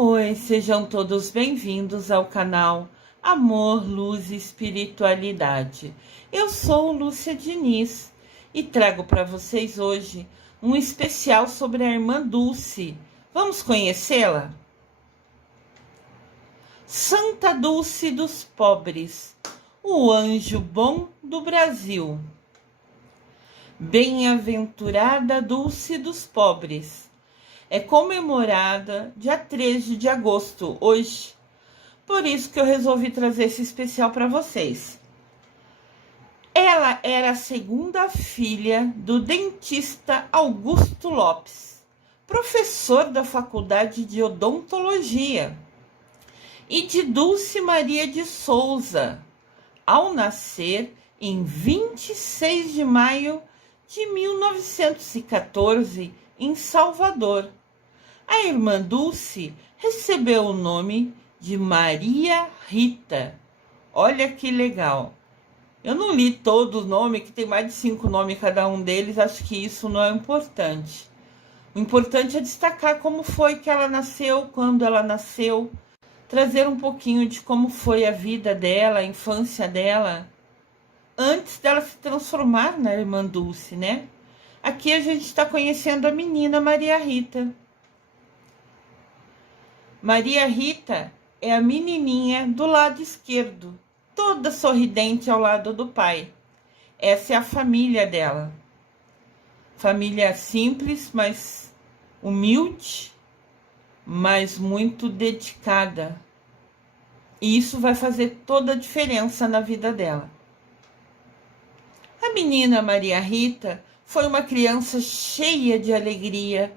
Oi, sejam todos bem-vindos ao canal Amor, Luz e Espiritualidade. Eu sou Lúcia Diniz e trago para vocês hoje um especial sobre a irmã Dulce. Vamos conhecê-la? Santa Dulce dos Pobres, o anjo bom do Brasil. Bem-aventurada Dulce dos Pobres. É comemorada dia 13 de agosto, hoje. Por isso que eu resolvi trazer esse especial para vocês. Ela era a segunda filha do dentista Augusto Lopes, professor da Faculdade de Odontologia, e de Dulce Maria de Souza, ao nascer em 26 de maio de 1914, em Salvador. A irmã Dulce recebeu o nome de Maria Rita. Olha que legal. Eu não li todo o nome, que tem mais de 5 nomes cada um deles. Acho que isso não é importante. O importante é destacar como foi que ela nasceu, quando ela nasceu. Trazer um pouquinho de como foi a vida dela, a infância dela, antes dela se transformar na irmã Dulce, né? Aqui a gente está conhecendo a menina Maria Rita. Maria Rita é a menininha do lado esquerdo, toda sorridente ao lado do pai. Essa é a família dela. Família simples, mas humilde, mas muito dedicada. E isso vai fazer toda a diferença na vida dela. A menina Maria Rita foi uma criança cheia de alegria.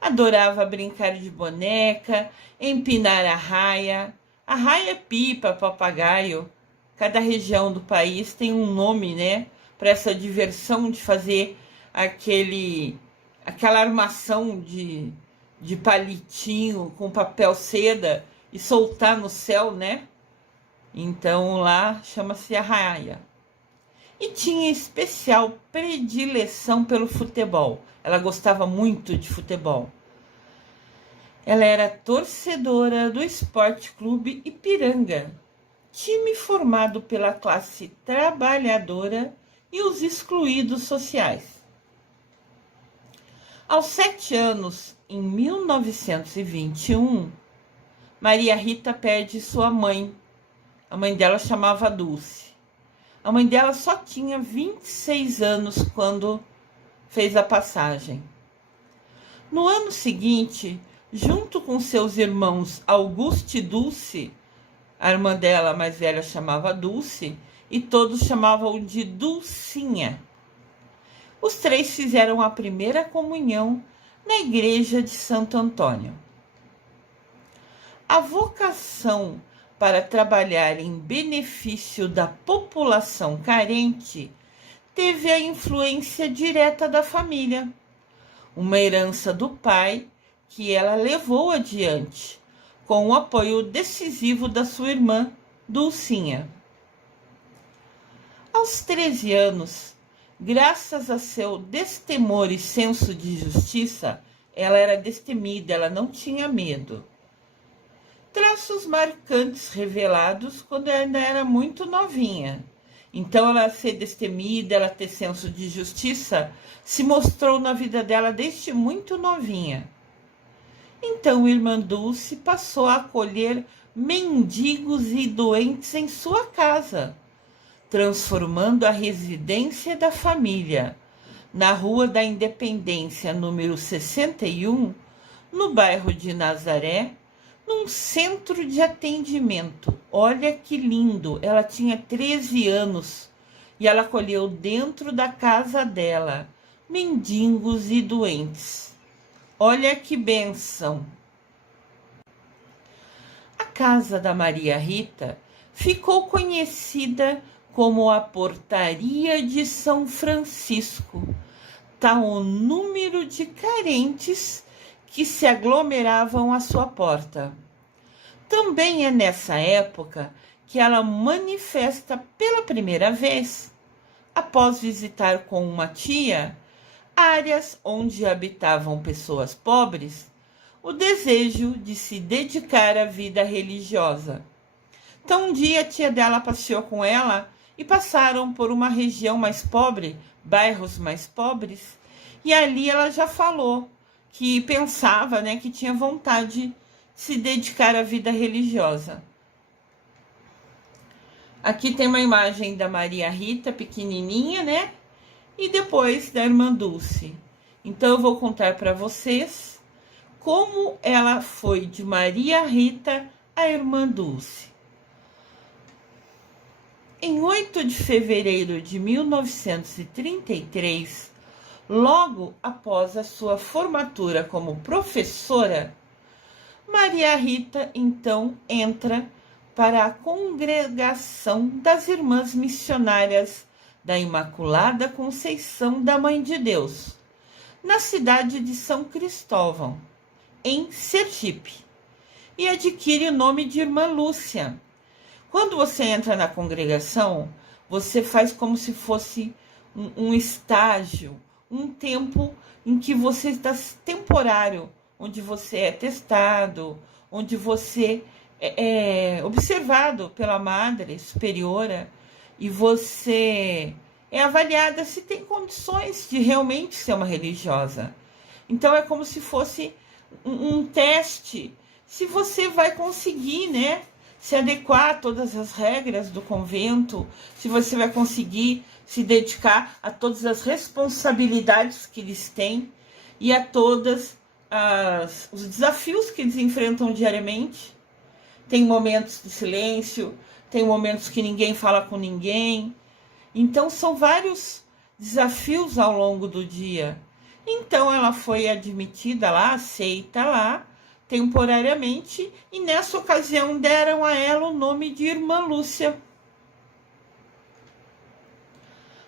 Adorava brincar de boneca, empinar a raia. A raia é pipa, papagaio. Cada região do país tem um nome, né? Para essa diversão de fazer aquela armação de palitinho com papel seda e soltar no céu, né? Então lá chama-se a raia. E tinha especial predileção pelo futebol. Ela gostava muito de futebol. Ela era torcedora do Esporte Clube Ipiranga, time formado pela classe trabalhadora e os excluídos sociais. Aos 7 anos, em 1921, Maria Rita perde sua mãe. A mãe dela chamava Dulce. A mãe dela só tinha 26 anos quando fez a passagem. No ano seguinte, junto com seus irmãos Augusto e Dulce, a irmã dela mais velha chamava Dulce, e todos chamavam de Dulcinha. Os 3 fizeram a primeira comunhão na igreja de Santo Antônio. A vocação para trabalhar em benefício da população carente teve a influência direta da família, uma herança do pai que ela levou adiante, com o apoio decisivo da sua irmã, Dulcinha. Aos 13 anos, graças a seu destemor e senso de justiça, ela era destemida, ela não tinha medo. Traços marcantes revelados quando ela ainda era muito novinha. Então, ela ser destemida, ela ter senso de justiça, se mostrou na vida dela desde muito novinha. Então, irmã Dulce passou a acolher mendigos e doentes em sua casa, transformando a residência da família na Rua da Independência, número 61, no bairro de Nazaré, num centro de atendimento. Olha que lindo! Ela tinha 13 anos e ela acolheu dentro da casa dela mendigos e doentes. Olha que bênção! A casa da Maria Rita ficou conhecida como a Portaria de São Francisco, tal o número de carentes que se aglomeravam à sua porta. Também é nessa época que ela manifesta pela primeira vez, após visitar com uma tia áreas onde habitavam pessoas pobres, o desejo de se dedicar à vida religiosa. Então, um dia a tia dela passeou com ela e passaram por uma região mais pobre, bairros mais pobres, e ali ela já falou que pensava, né, que tinha vontade de se dedicar à vida religiosa. Aqui tem uma imagem da Maria Rita, pequenininha, né? E depois da irmã Dulce. Então, eu vou contar para vocês como ela foi de Maria Rita à irmã Dulce. Em 8 de fevereiro de 1933, logo após a sua formatura como professora, Maria Rita então entra para a congregação das Irmãs Missionárias da Imaculada Conceição da Mãe de Deus, na cidade de São Cristóvão, em Sergipe, e adquire o nome de Irmã Lúcia. Quando você entra na congregação, você faz como se fosse um estágio, um tempo em que você está temporário, onde você é testado, onde você é observado pela Madre Superiora e você é avaliada se tem condições de realmente ser uma religiosa. Então, é como se fosse um teste, se você vai conseguir, né, se adequar a todas as regras do convento, se você vai conseguir se dedicar a todas as responsabilidades que eles têm e a todos os desafios que eles enfrentam diariamente. Tem momentos de silêncio, tem momentos que ninguém fala com ninguém. Então, são vários desafios ao longo do dia. Então, ela foi admitida lá, aceita lá, temporariamente, e nessa ocasião deram a ela o nome de Irmã Lúcia.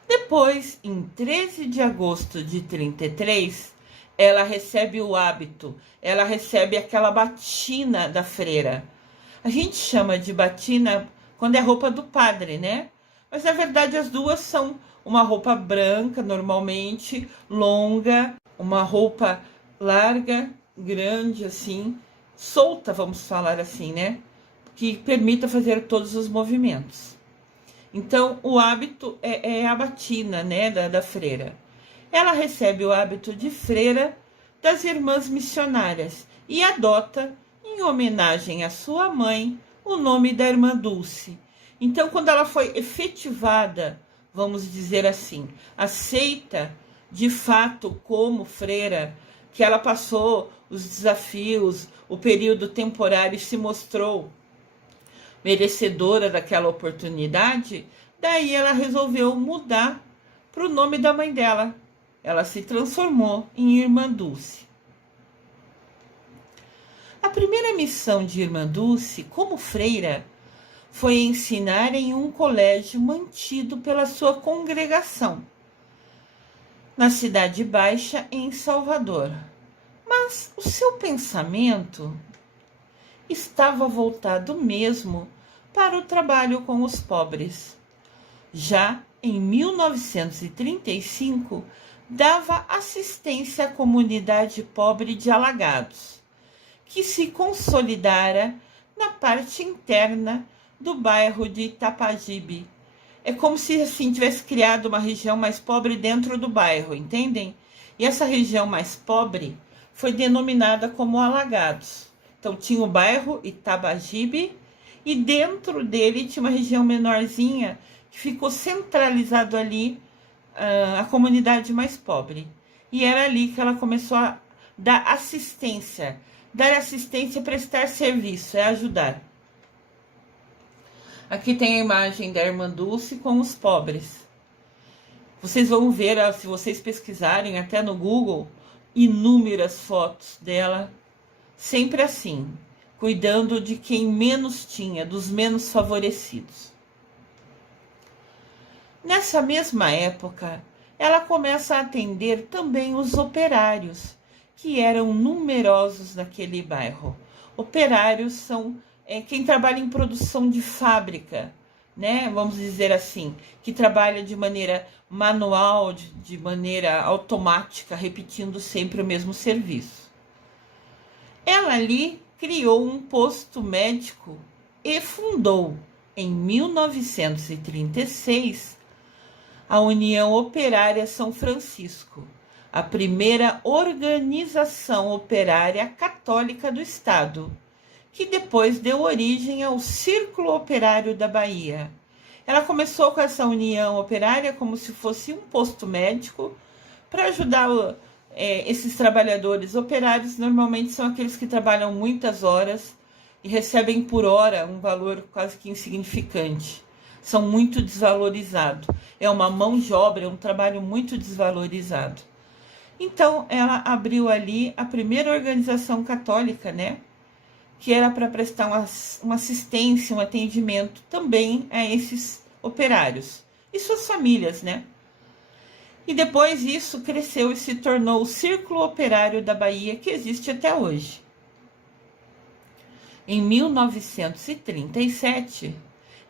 Depois, em 13 de agosto de 33, ela recebe o hábito, ela recebe aquela batina da freira. A gente chama de batina quando é roupa do padre, né? Mas, na verdade, as duas são uma roupa branca, normalmente, longa, uma roupa larga, grande, assim, solta, vamos falar assim, né? Que permita fazer todos os movimentos. Então, o hábito é a batina, né, da freira. Ela recebe o hábito de freira das Irmãs Missionárias e adota, em homenagem à sua mãe, o nome da Irmã Dulce. Então, quando ela foi efetivada, vamos dizer assim, aceita de fato como freira, que ela passou os desafios, o período temporário e se mostrou merecedora daquela oportunidade, daí ela resolveu mudar para o nome da mãe dela. Ela se transformou em Irmã Dulce. A primeira missão de Irmã Dulce, como freira, foi ensinar em um colégio mantido pela sua congregação, na Cidade Baixa, em Salvador. Mas o seu pensamento estava voltado mesmo para o trabalho com os pobres. Já em 1935, dava assistência à comunidade pobre de Alagados, que se consolidara na parte interna do bairro de Itapajibe. É como se assim tivesse criado uma região mais pobre dentro do bairro, entendem? E essa região mais pobre foi denominada como Alagados. Então tinha o bairro Itapajibe e dentro dele tinha uma região menorzinha que ficou centralizado ali a comunidade mais pobre. E era ali que ela começou a dar assistência. Dar assistência é prestar serviço, é ajudar. Aqui tem a imagem da Irmã Dulce com os pobres. Vocês vão ver, se vocês pesquisarem até no Google, inúmeras fotos dela, sempre assim, cuidando de quem menos tinha, dos menos favorecidos. Nessa mesma época, ela começa a atender também os operários, que eram numerosos naquele bairro. Operários são quem trabalha em produção de fábrica, né? Vamos dizer assim, que trabalha de maneira manual, de maneira automática, repetindo sempre o mesmo serviço. Ela ali criou um posto médico e fundou, em 1936, a União Operária São Francisco, a primeira organização operária católica do Estado, que depois deu origem ao Círculo Operário da Bahia. Ela começou com essa união operária como se fosse um posto médico para ajudar esses trabalhadores operários. Normalmente são aqueles que trabalham muitas horas e recebem por hora um valor quase que insignificante. São muito desvalorizados. É uma mão de obra, é um trabalho muito desvalorizado. Então, ela abriu ali a primeira organização católica, né? Que era para prestar uma assistência, um atendimento também a esses operários e suas famílias, né? E depois isso cresceu e se tornou o Círculo Operário da Bahia, que existe até hoje. Em 1937,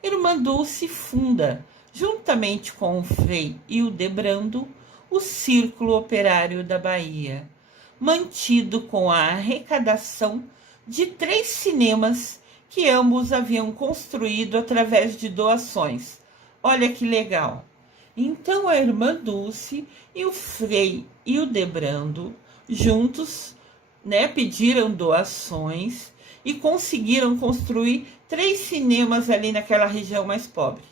Irmã Dulce funda, juntamente com o Frei Hildebrando, o Círculo Operário da Bahia, mantido com a arrecadação de 3 cinemas que ambos haviam construído através de doações. Olha que legal! Então a Irmã Dulce e o Frei Hildebrando, juntos, né, pediram doações e conseguiram construir 3 cinemas ali naquela região mais pobre.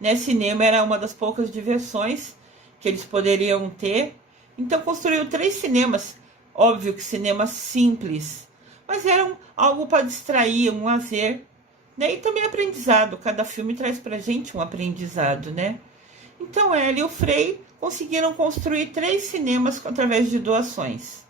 Né, cinema era uma das poucas diversões que eles poderiam ter. Então construiu 3 cinemas. Óbvio que cinemas simples, mas eram algo para distrair, um lazer, né? E também aprendizado. Cada filme traz pra gente um aprendizado, né? Então ela e o Frei conseguiram construir 3 cinemas através de doações.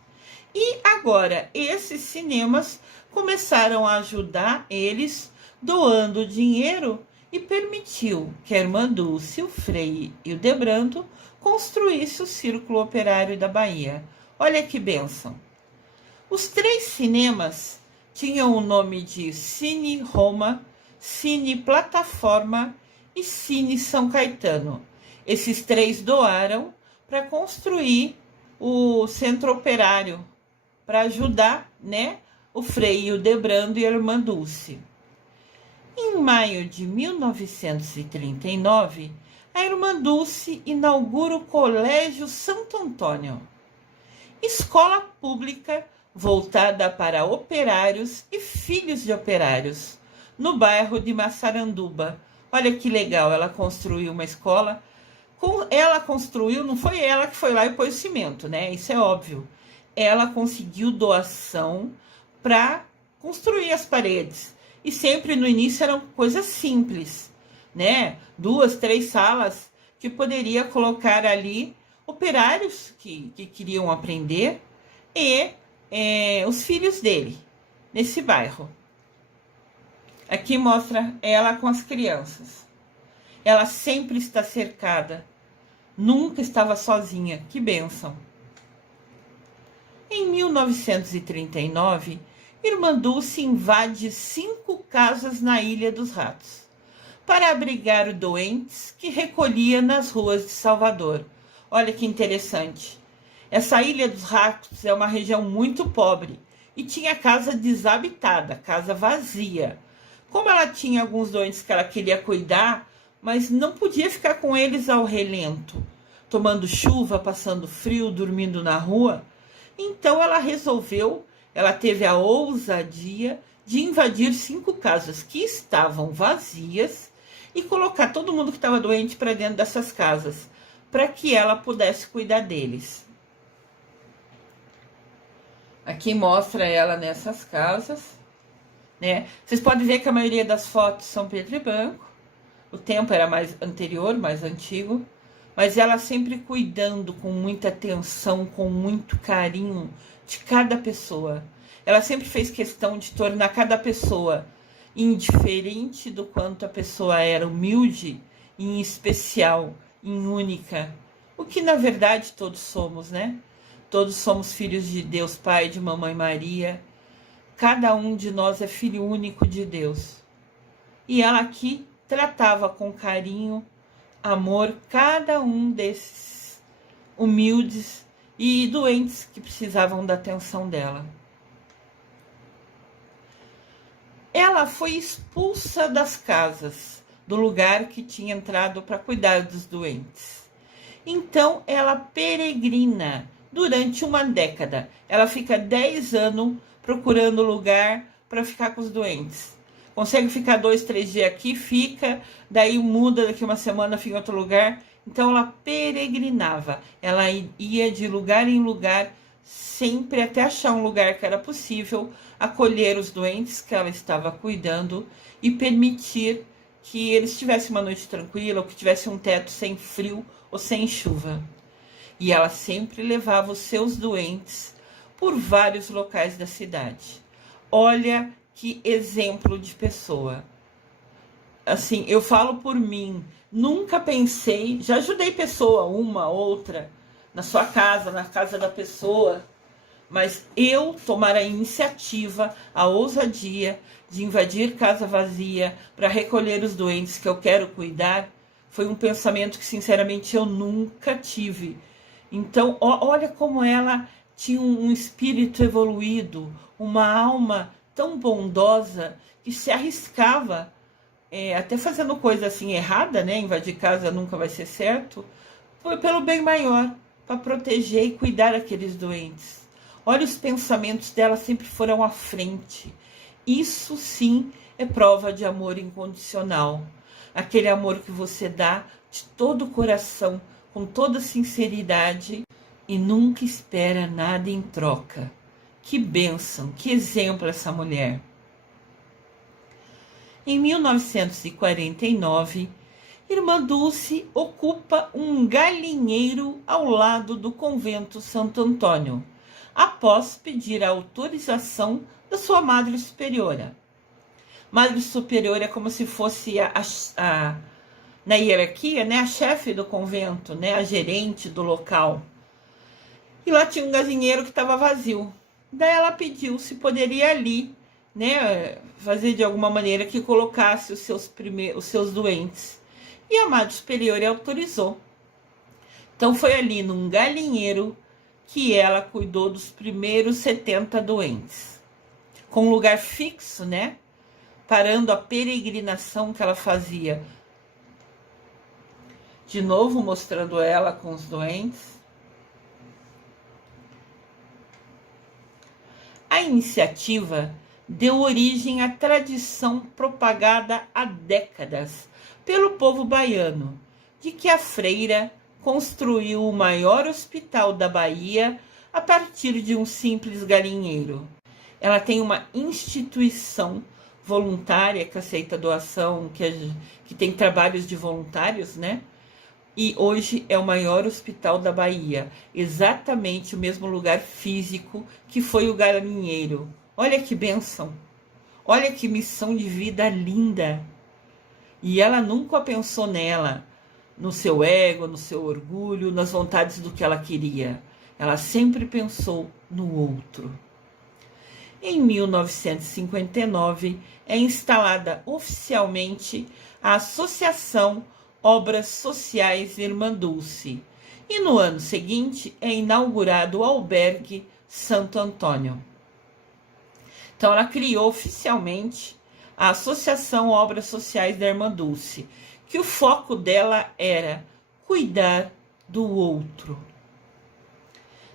E agora esses cinemas começaram a ajudar eles doando dinheiro e permitiu que a Irmã Dulce, o Frei e o Hildebrando construísse o Círculo Operário da Bahia. Olha que bênção! Os 3 cinemas tinham o nome de Cine Roma, Cine Plataforma e Cine São Caetano. Esses 3 doaram para construir o Centro Operário, para ajudar, né, o Frei Hildebrando e a Irmã Dulce. Em maio de 1939, a Irmã Dulce inaugura o Colégio Santo Antônio, escola pública voltada para operários e filhos de operários, no bairro de Massaranduba. Olha que legal, ela construiu uma escola. Ela construiu, não foi ela que foi lá e pôs cimento, né? Isso é óbvio. Ela conseguiu doação para construir as paredes. E sempre no início eram coisas simples, né? 2, 3 salas que poderia colocar ali operários que queriam aprender e os filhos dele, nesse bairro. Aqui mostra ela com as crianças. Ela sempre está cercada, nunca estava sozinha. Que bênção! Em 1939, Irmã Dulce invade 5 casas na Ilha dos Ratos para abrigar doentes que recolhia nas ruas de Salvador. Olha que interessante. Essa Ilha dos Ratos é uma região muito pobre e tinha casa desabitada, casa vazia. Como ela tinha alguns doentes que ela queria cuidar, mas não podia ficar com eles ao relento, tomando chuva, passando frio, dormindo na rua, então ela teve a ousadia de invadir 5 casas que estavam vazias e colocar todo mundo que estava doente para dentro dessas casas, para que ela pudesse cuidar deles. Aqui mostra ela nessas casas, né? Vocês podem ver que a maioria das fotos são preto e branco. O tempo era mais anterior, mais antigo. Mas ela sempre cuidando com muita atenção, com muito carinho de cada pessoa. Ela sempre fez questão de tornar cada pessoa, indiferente do quanto a pessoa era humilde, em especial, em única. O que na verdade todos somos, né? Todos somos filhos de Deus Pai, de Mamãe Maria. Cada um de nós é filho único de Deus. E ela aqui tratava com carinho, amor, cada um desses humildes e doentes que precisavam da atenção dela. ela foi expulsa das casas, do lugar que tinha entrado para cuidar dos doentes. Então, ela peregrina durante uma década. Ela fica 10 anos procurando lugar para ficar com os doentes. Consegue ficar 2, 3 dias aqui, fica, daí muda, daqui uma semana fica em outro lugar. Então, ela peregrinava. Ela ia de lugar em lugar, sempre até achar um lugar que era possível acolher os doentes que ela estava cuidando e permitir que eles tivessem uma noite tranquila, ou que tivessem um teto sem frio ou sem chuva. E ela sempre levava os seus doentes por vários locais da cidade. Olha que exemplo de pessoa. Assim, eu falo por mim, nunca pensei, já ajudei pessoa, uma, outra, na sua casa, na casa da pessoa, mas eu tomar a iniciativa, a ousadia de invadir casa vazia para recolher os doentes que eu quero cuidar, foi um pensamento que sinceramente eu nunca tive. Então, olha como ela tinha um espírito evoluído, uma alma tão bondosa que se arriscava, até fazendo coisa assim errada, né? Invadir casa nunca vai ser certo, foi pelo bem maior, para proteger e cuidar daqueles doentes. Olha, os pensamentos dela sempre foram à frente. Isso sim é prova de amor incondicional. Aquele amor que você dá de todo o coração, com toda sinceridade e nunca espera nada em troca. Que bênção, que exemplo essa mulher. Em 1949, Irmã Dulce ocupa um galinheiro ao lado do convento Santo Antônio, após pedir a autorização da sua Madre Superiora. Madre Superiora é como se fosse na hierarquia, né, a chefe do convento, né, a gerente do local. E lá tinha um galinheiro que estava vazio. Daí ela pediu se poderia ali, né, fazer de alguma maneira que colocasse os seus doentes. E a Madre Superiora autorizou. Então foi ali num galinheiro que ela cuidou dos primeiros 70 doentes. Com um lugar fixo, né? Parando a peregrinação que ela fazia. De novo mostrando ela com os doentes. A iniciativa deu origem à tradição propagada há décadas pelo povo baiano, de que a freira construiu o maior hospital da Bahia a partir de um simples galinheiro. Ela tem uma instituição voluntária que aceita doação, que tem trabalhos de voluntários, né? E hoje é o maior hospital da Bahia, exatamente o mesmo lugar físico que foi o galinheiro. Olha que bênção, olha que missão de vida linda. E ela nunca pensou nela, no seu ego, no seu orgulho, nas vontades do que ela queria. Ela sempre pensou no outro. Em 1959, é instalada oficialmente a Associação Obras Sociais Irmã Dulce. E no ano seguinte é inaugurado o Albergue Santo Antônio. Então ela criou oficialmente a Associação Obras Sociais da Irmã Dulce, que o foco dela era cuidar do outro.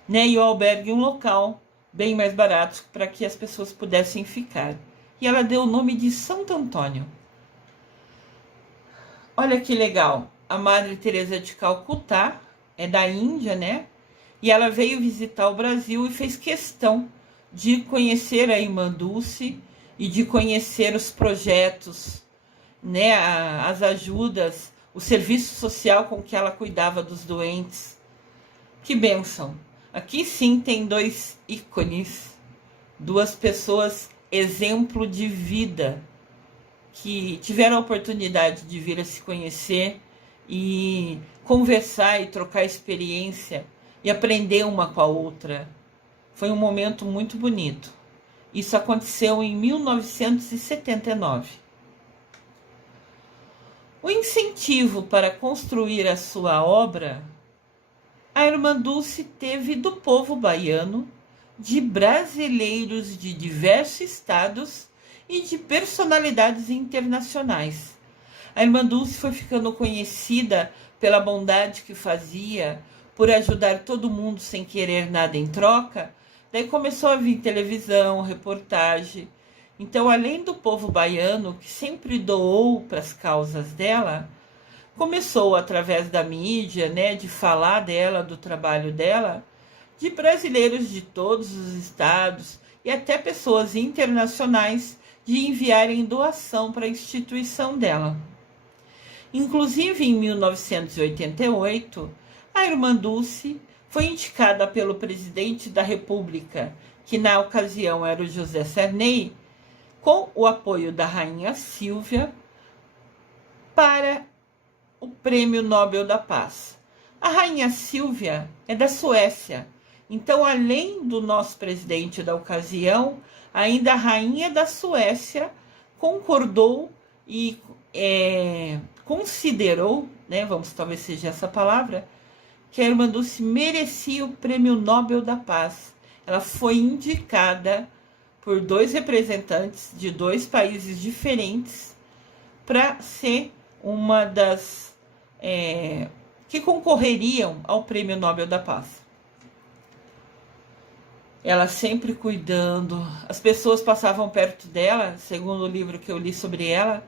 Né? E o albergue um local bem mais barato para que as pessoas pudessem ficar. E ela deu o nome de Santo Antônio. Olha que legal, a Madre Teresa de Calcutá é da Índia, né? E ela veio visitar o Brasil e fez questão de conhecer a Irmã Dulce e de conhecer os projetos, né? As ajudas, o serviço social com que ela cuidava dos doentes. Que bênção! Aqui sim tem dois ícones, duas pessoas exemplo de vida, que tiveram a oportunidade de vir a se conhecer e conversar e trocar experiência e aprender uma com a outra. Foi um momento muito bonito. Isso aconteceu em 1979. O incentivo para construir a sua obra, a Irmã Dulce teve do povo baiano, de brasileiros de diversos estados e de personalidades internacionais. A irmã Dulce foi ficando conhecida pela bondade que fazia, por ajudar todo mundo sem querer nada em troca. Daí começou a vir televisão, reportagem. Então, além do povo baiano, que sempre doou para as causas dela, começou através da mídia, né, de falar dela, do trabalho dela, de brasileiros de todos os estados e até pessoas internacionais de enviarem doação para a instituição dela. Inclusive, em 1988, a irmã Dulce foi indicada pelo presidente da República, que na ocasião era o José Sarney, com o apoio da rainha Silvia, para o Prêmio Nobel da Paz. A rainha Silvia é da Suécia, então, além do nosso presidente da ocasião, ainda a rainha da Suécia concordou e considerou, né, vamos, talvez seja essa palavra, que a irmã Dulce merecia o Prêmio Nobel da Paz. Ela foi indicada por 2 representantes de 2 países diferentes para ser uma das que concorreriam ao Prêmio Nobel da Paz. Ela sempre cuidando, as pessoas passavam perto dela, segundo o livro que eu li sobre ela,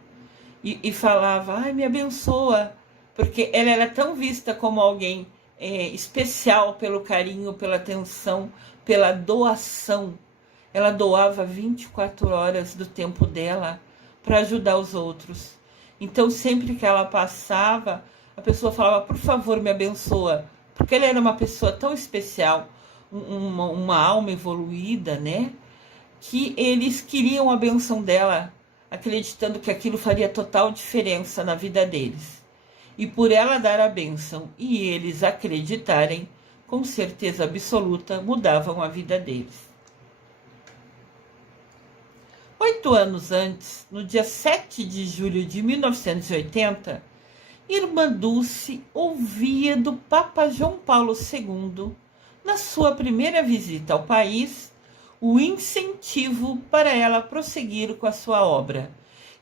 e falava, ai, me abençoa, porque ela era tão vista como alguém especial pelo carinho, pela atenção, pela doação. Ela doava 24 horas do tempo dela para ajudar os outros. Então, sempre que ela passava, a pessoa falava, por favor, me abençoa, porque ela era uma pessoa tão especial, uma alma evoluída, né? Que eles queriam a benção dela, acreditando que aquilo faria total diferença na vida deles. E por ela dar a bênção e eles acreditarem, com certeza absoluta, mudavam a vida deles. 8 anos antes, no dia 7 de julho de 1980, irmã Dulce ouvia do Papa João Paulo II, na sua primeira visita ao país, o incentivo para ela prosseguir com a sua obra.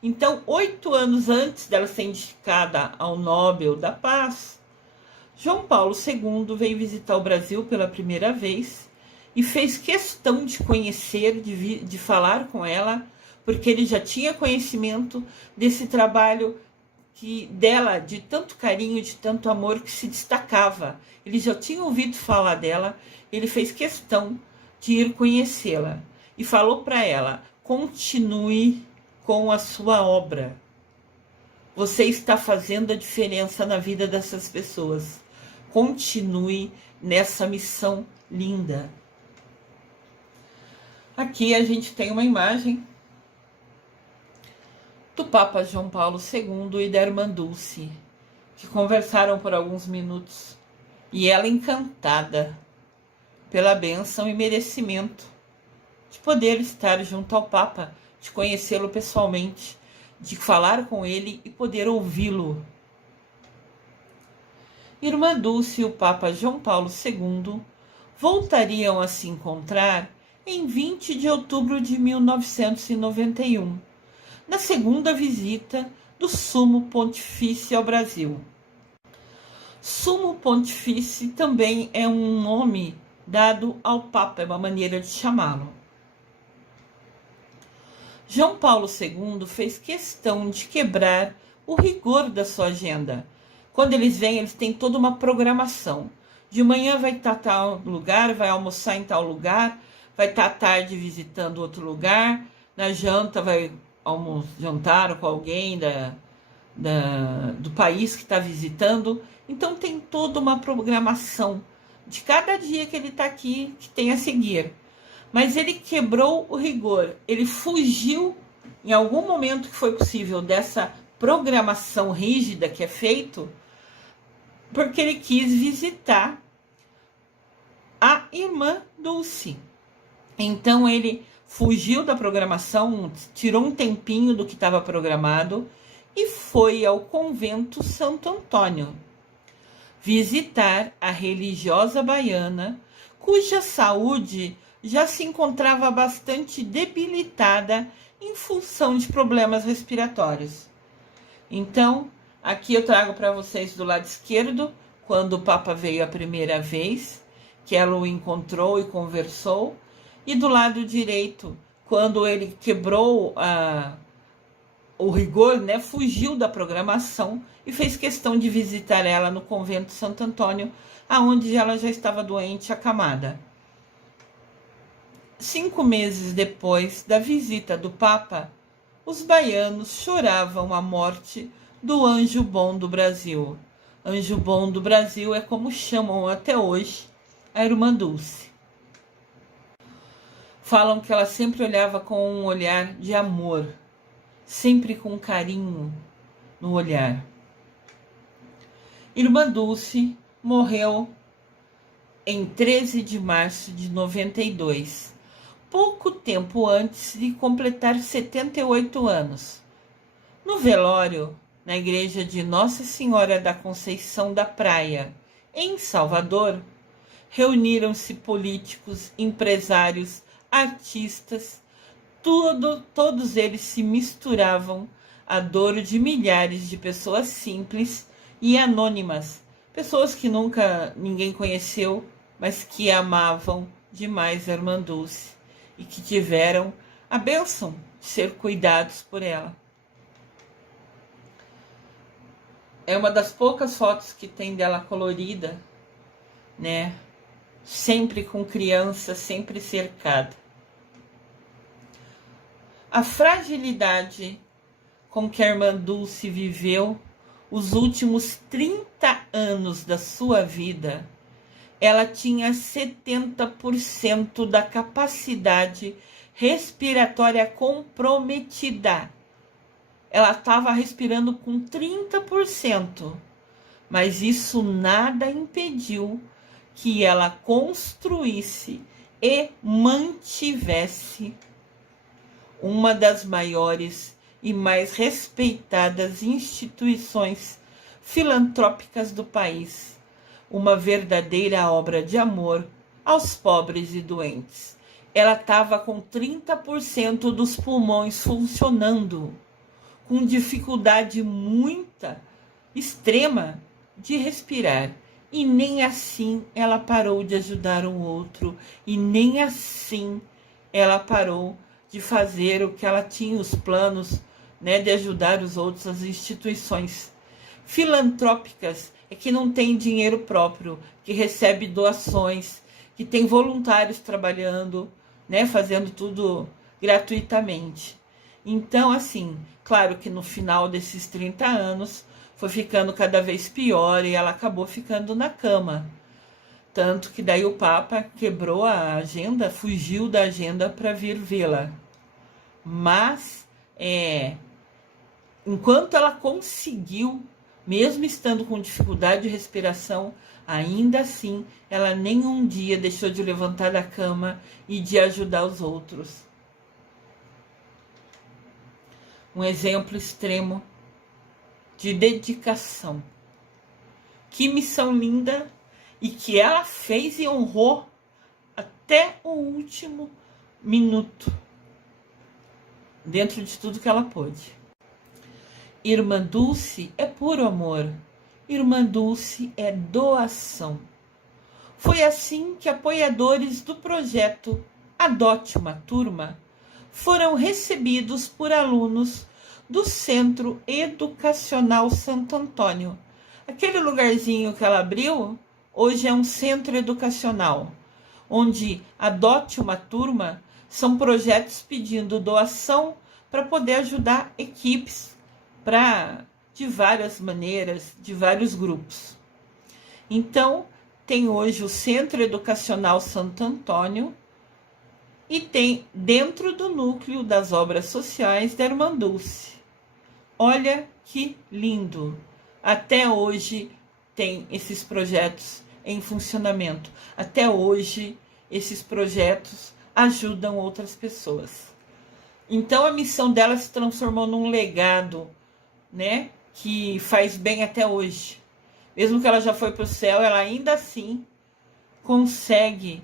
Então, 8 anos antes dela ser indicada ao Nobel da Paz, João Paulo II veio visitar o Brasil pela primeira vez e fez questão de conhecer, de falar com ela, porque ele já tinha conhecimento desse trabalho dela, de tanto carinho, de tanto amor, que se destacava. Ele já tinha ouvido falar dela, ele fez questão de ir conhecê-la e falou para ela, continue com a sua obra. Você está fazendo a diferença na vida dessas pessoas. Continue nessa missão linda. Aqui a gente tem uma imagem do Papa João Paulo II e da irmã Dulce, que conversaram por alguns minutos, e ela encantada pela bênção e merecimento de poder estar junto ao Papa, de conhecê-lo pessoalmente, de falar com ele e poder ouvi-lo. Irmã Dulce e o Papa João Paulo II voltariam a se encontrar em 20 de outubro de 1991, na segunda visita do Sumo Pontifício ao Brasil. Sumo Pontifício também é um nome dado ao Papa, é uma maneira de chamá-lo. João Paulo II fez questão de quebrar o rigor da sua agenda. Quando eles vêm, eles têm toda uma programação. De manhã vai estar em tal lugar, vai almoçar em tal lugar, vai estar à tarde visitando outro lugar, na janta vai jantar com alguém do país que está visitando. Então tem toda uma programação de cada dia que ele está aqui, que tem a seguir. Mas ele quebrou o rigor, ele fugiu em algum momento que foi possível dessa programação rígida que é feito, porque ele quis visitar a irmã Dulce. Então ele fugiu da programação, tirou um tempinho do que estava programado e foi ao convento Santo Antônio visitar a religiosa baiana, cuja saúde já se encontrava bastante debilitada em função de problemas respiratórios. Então, aqui eu trago para vocês do lado esquerdo, quando o Papa veio a primeira vez, que ela o encontrou e conversou, e do lado direito, quando ele quebrou o rigor, né, fugiu da programação e fez questão de visitar ela no convento Santo Antônio, aonde ela já estava doente, acamada. 5 meses depois da visita do Papa, os baianos choravam a morte do Anjo Bom do Brasil. Anjo Bom do Brasil é como chamam até hoje a irmã Dulce. Falam que ela sempre olhava com um olhar de amor, sempre com carinho no olhar. Irmã Dulce morreu em 13 de março de 92, pouco tempo antes de completar 78 anos. No velório, na igreja de Nossa Senhora da Conceição da Praia, em Salvador, reuniram-se políticos, empresários, artistas, todos eles se misturavam à dor de milhares de pessoas simples e anônimas, pessoas que nunca ninguém conheceu, mas que amavam demais a irmã Dulce e que tiveram a bênção de ser cuidados por ela. É uma das poucas fotos que tem dela colorida, né? Sempre com criança, sempre cercada. A fragilidade com que a irmã Dulce viveu os últimos 30 anos da sua vida, ela tinha 70% da capacidade respiratória comprometida. Ela estava respirando com 30%, mas isso nada impediu que ela construísse e mantivesse uma das maiores e mais respeitadas instituições filantrópicas do país, uma verdadeira obra de amor aos pobres e doentes. Ela estava com 30% dos pulmões funcionando, com dificuldade muita, extrema, de respirar. E nem assim ela parou de ajudar um outro, e nem assim ela parou de fazer o que ela tinha os planos, né, de ajudar os outros, as instituições filantrópicas, é que não tem dinheiro próprio, que recebe doações, que tem voluntários trabalhando, né, fazendo tudo gratuitamente. Então, assim, claro que no final desses 30 anos foi ficando cada vez pior e ela acabou ficando na cama. Tanto que daí o Papa quebrou a agenda, fugiu da agenda para vir vê-la. Mas, enquanto ela conseguiu, mesmo estando com dificuldade de respiração, ainda assim, ela nem um dia deixou de levantar da cama e de ajudar os outros. Um exemplo extremo de dedicação. Que missão linda! E que ela fez e honrou até o último minuto, dentro de tudo que ela pôde. Irmã Dulce é puro amor. Irmã Dulce é doação. Foi assim que apoiadores do projeto Adote uma Turma foram recebidos por alunos do Centro Educacional Santo Antônio. Aquele lugarzinho que ela abriu, hoje é um centro educacional, onde Adote uma Turma são projetos pedindo doação para poder ajudar equipes de várias maneiras, de vários grupos. Então, tem hoje o Centro Educacional Santo Antônio e tem dentro do núcleo das obras sociais da Irmã Dulce. Olha que lindo! Até hoje tem esses projetos em funcionamento. Até hoje, esses projetos ajudam outras pessoas. Então, a missão dela se transformou num legado, né, que faz bem até hoje. Mesmo que ela já foi para o céu, ela ainda assim consegue,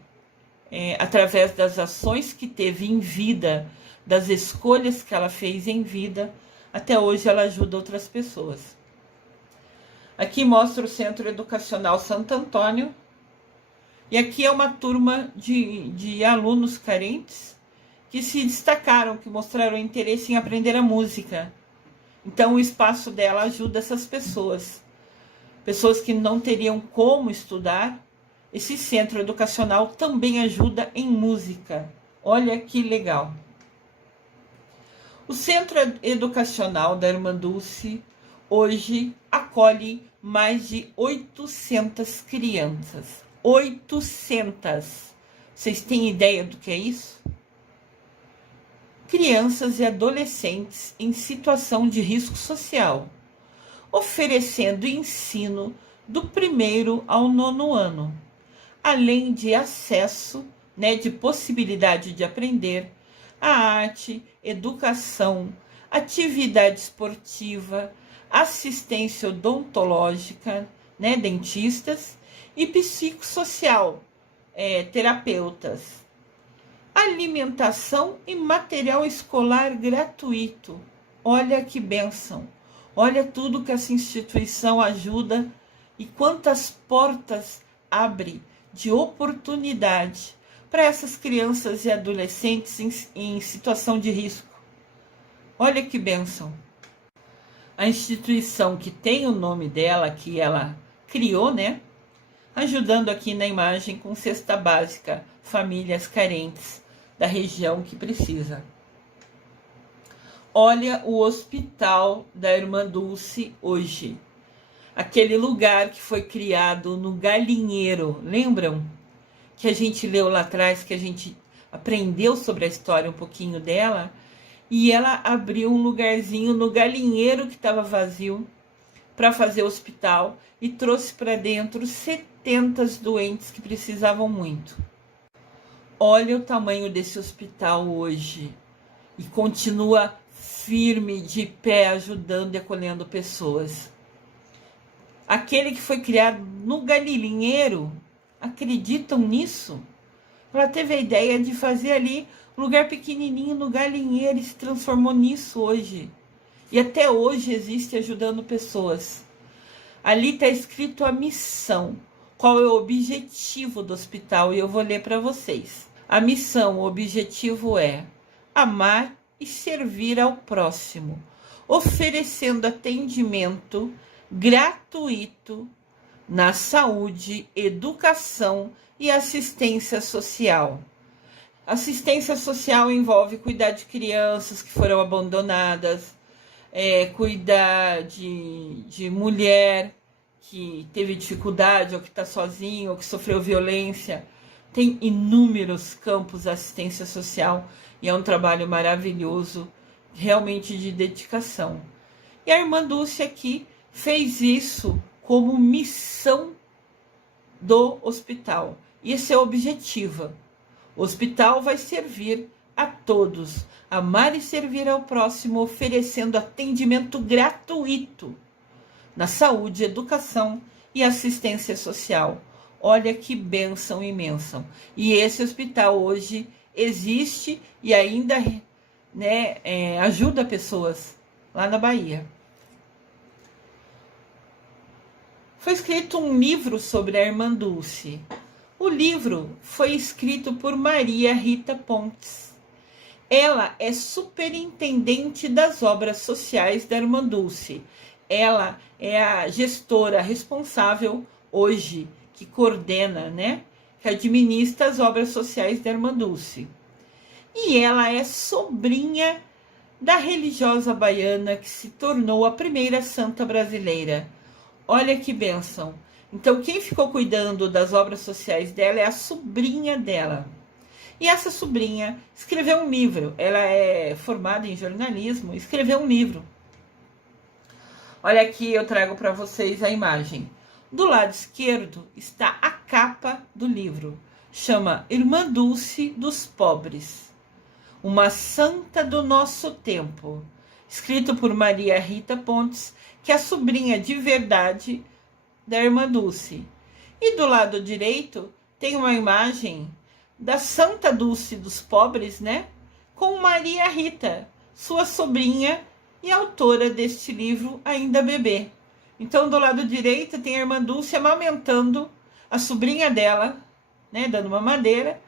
através das ações que teve em vida, das escolhas que ela fez em vida. Até hoje ela ajuda outras pessoas. Aqui mostra o Centro Educacional Santo Antônio. E aqui é uma turma de alunos carentes que se destacaram, que mostraram interesse em aprender a música. Então o espaço dela ajuda essas pessoas. Pessoas que não teriam como estudar. Esse centro educacional também ajuda em música. Olha que legal. O Centro Educacional da Irmã Dulce hoje acolhe mais de 800 crianças. 800! Vocês têm ideia do que é isso? Crianças e adolescentes em situação de risco social, oferecendo ensino do 1º ao 9º ano, além de acesso, de possibilidade de aprender a arte, educação, atividade esportiva, assistência odontológica, dentistas e psicossocial, terapeutas, alimentação e material escolar gratuito. Olha que bênção! Olha tudo que essa instituição ajuda e quantas portas abre de oportunidade para essas crianças e adolescentes em situação de risco. Olha que bênção! A instituição que tem o nome dela, que ela criou, ajudando aqui na imagem com cesta básica, famílias carentes da região que precisa. Olha o hospital da Irmã Dulce hoje. Aquele lugar que foi criado no galinheiro, lembram? Que a gente leu lá atrás, que a gente aprendeu sobre a história um pouquinho dela. E ela abriu um lugarzinho no galinheiro que estava vazio para fazer hospital e trouxe para dentro 70 doentes que precisavam muito. Olha o tamanho desse hospital hoje e continua firme, de pé, ajudando e acolhendo pessoas. Aquele que foi criado no galinheiro, acreditam nisso? Ela teve a ideia de fazer ali um lugar pequenininho no galinheiro e se transformou nisso hoje. E até hoje existe ajudando pessoas. Ali está escrito a missão, qual é o objetivo do hospital, e eu vou ler para vocês. A missão, o objetivo é amar e servir ao próximo, oferecendo atendimento gratuito na saúde, educação e assistência social. Assistência social envolve cuidar de crianças que foram abandonadas, cuidar de mulher que teve dificuldade, ou que está sozinho, ou que sofreu violência. Tem inúmeros campos de assistência social e é um trabalho maravilhoso, realmente de dedicação. E a Irmã Dulce aqui fez isso como missão do hospital. E esse é o objetivo. O hospital vai servir a todos, amar e servir ao próximo, oferecendo atendimento gratuito na saúde, educação e assistência social. Olha que bênção imensa. E esse hospital hoje existe e ainda ajuda pessoas lá na Bahia. Foi escrito um livro sobre a Irmã Dulce. O livro foi escrito por Maria Rita Pontes. Ela é superintendente das obras sociais da Irmã Dulce. Ela é a gestora responsável hoje, que coordena, que administra as obras sociais da Irmã Dulce. E ela é sobrinha da religiosa baiana que se tornou a primeira santa brasileira. Olha que bênção. Então, quem ficou cuidando das obras sociais dela é a sobrinha dela. E essa sobrinha escreveu um livro. Ela é formada em jornalismo, escreveu um livro. Olha aqui, eu trago para vocês a imagem. Do lado esquerdo está a capa do livro. Chama Irmã Dulce dos Pobres. Uma santa do nosso tempo. Escrito por Maria Rita Pontes, que é a sobrinha de verdade da Irmã Dulce. E do lado direito tem uma imagem da Santa Dulce dos Pobres, com Maria Rita, sua sobrinha e autora deste livro ainda bebê. Então, do lado direito tem a irmã Dulce amamentando a sobrinha dela, né, dando mamadeira,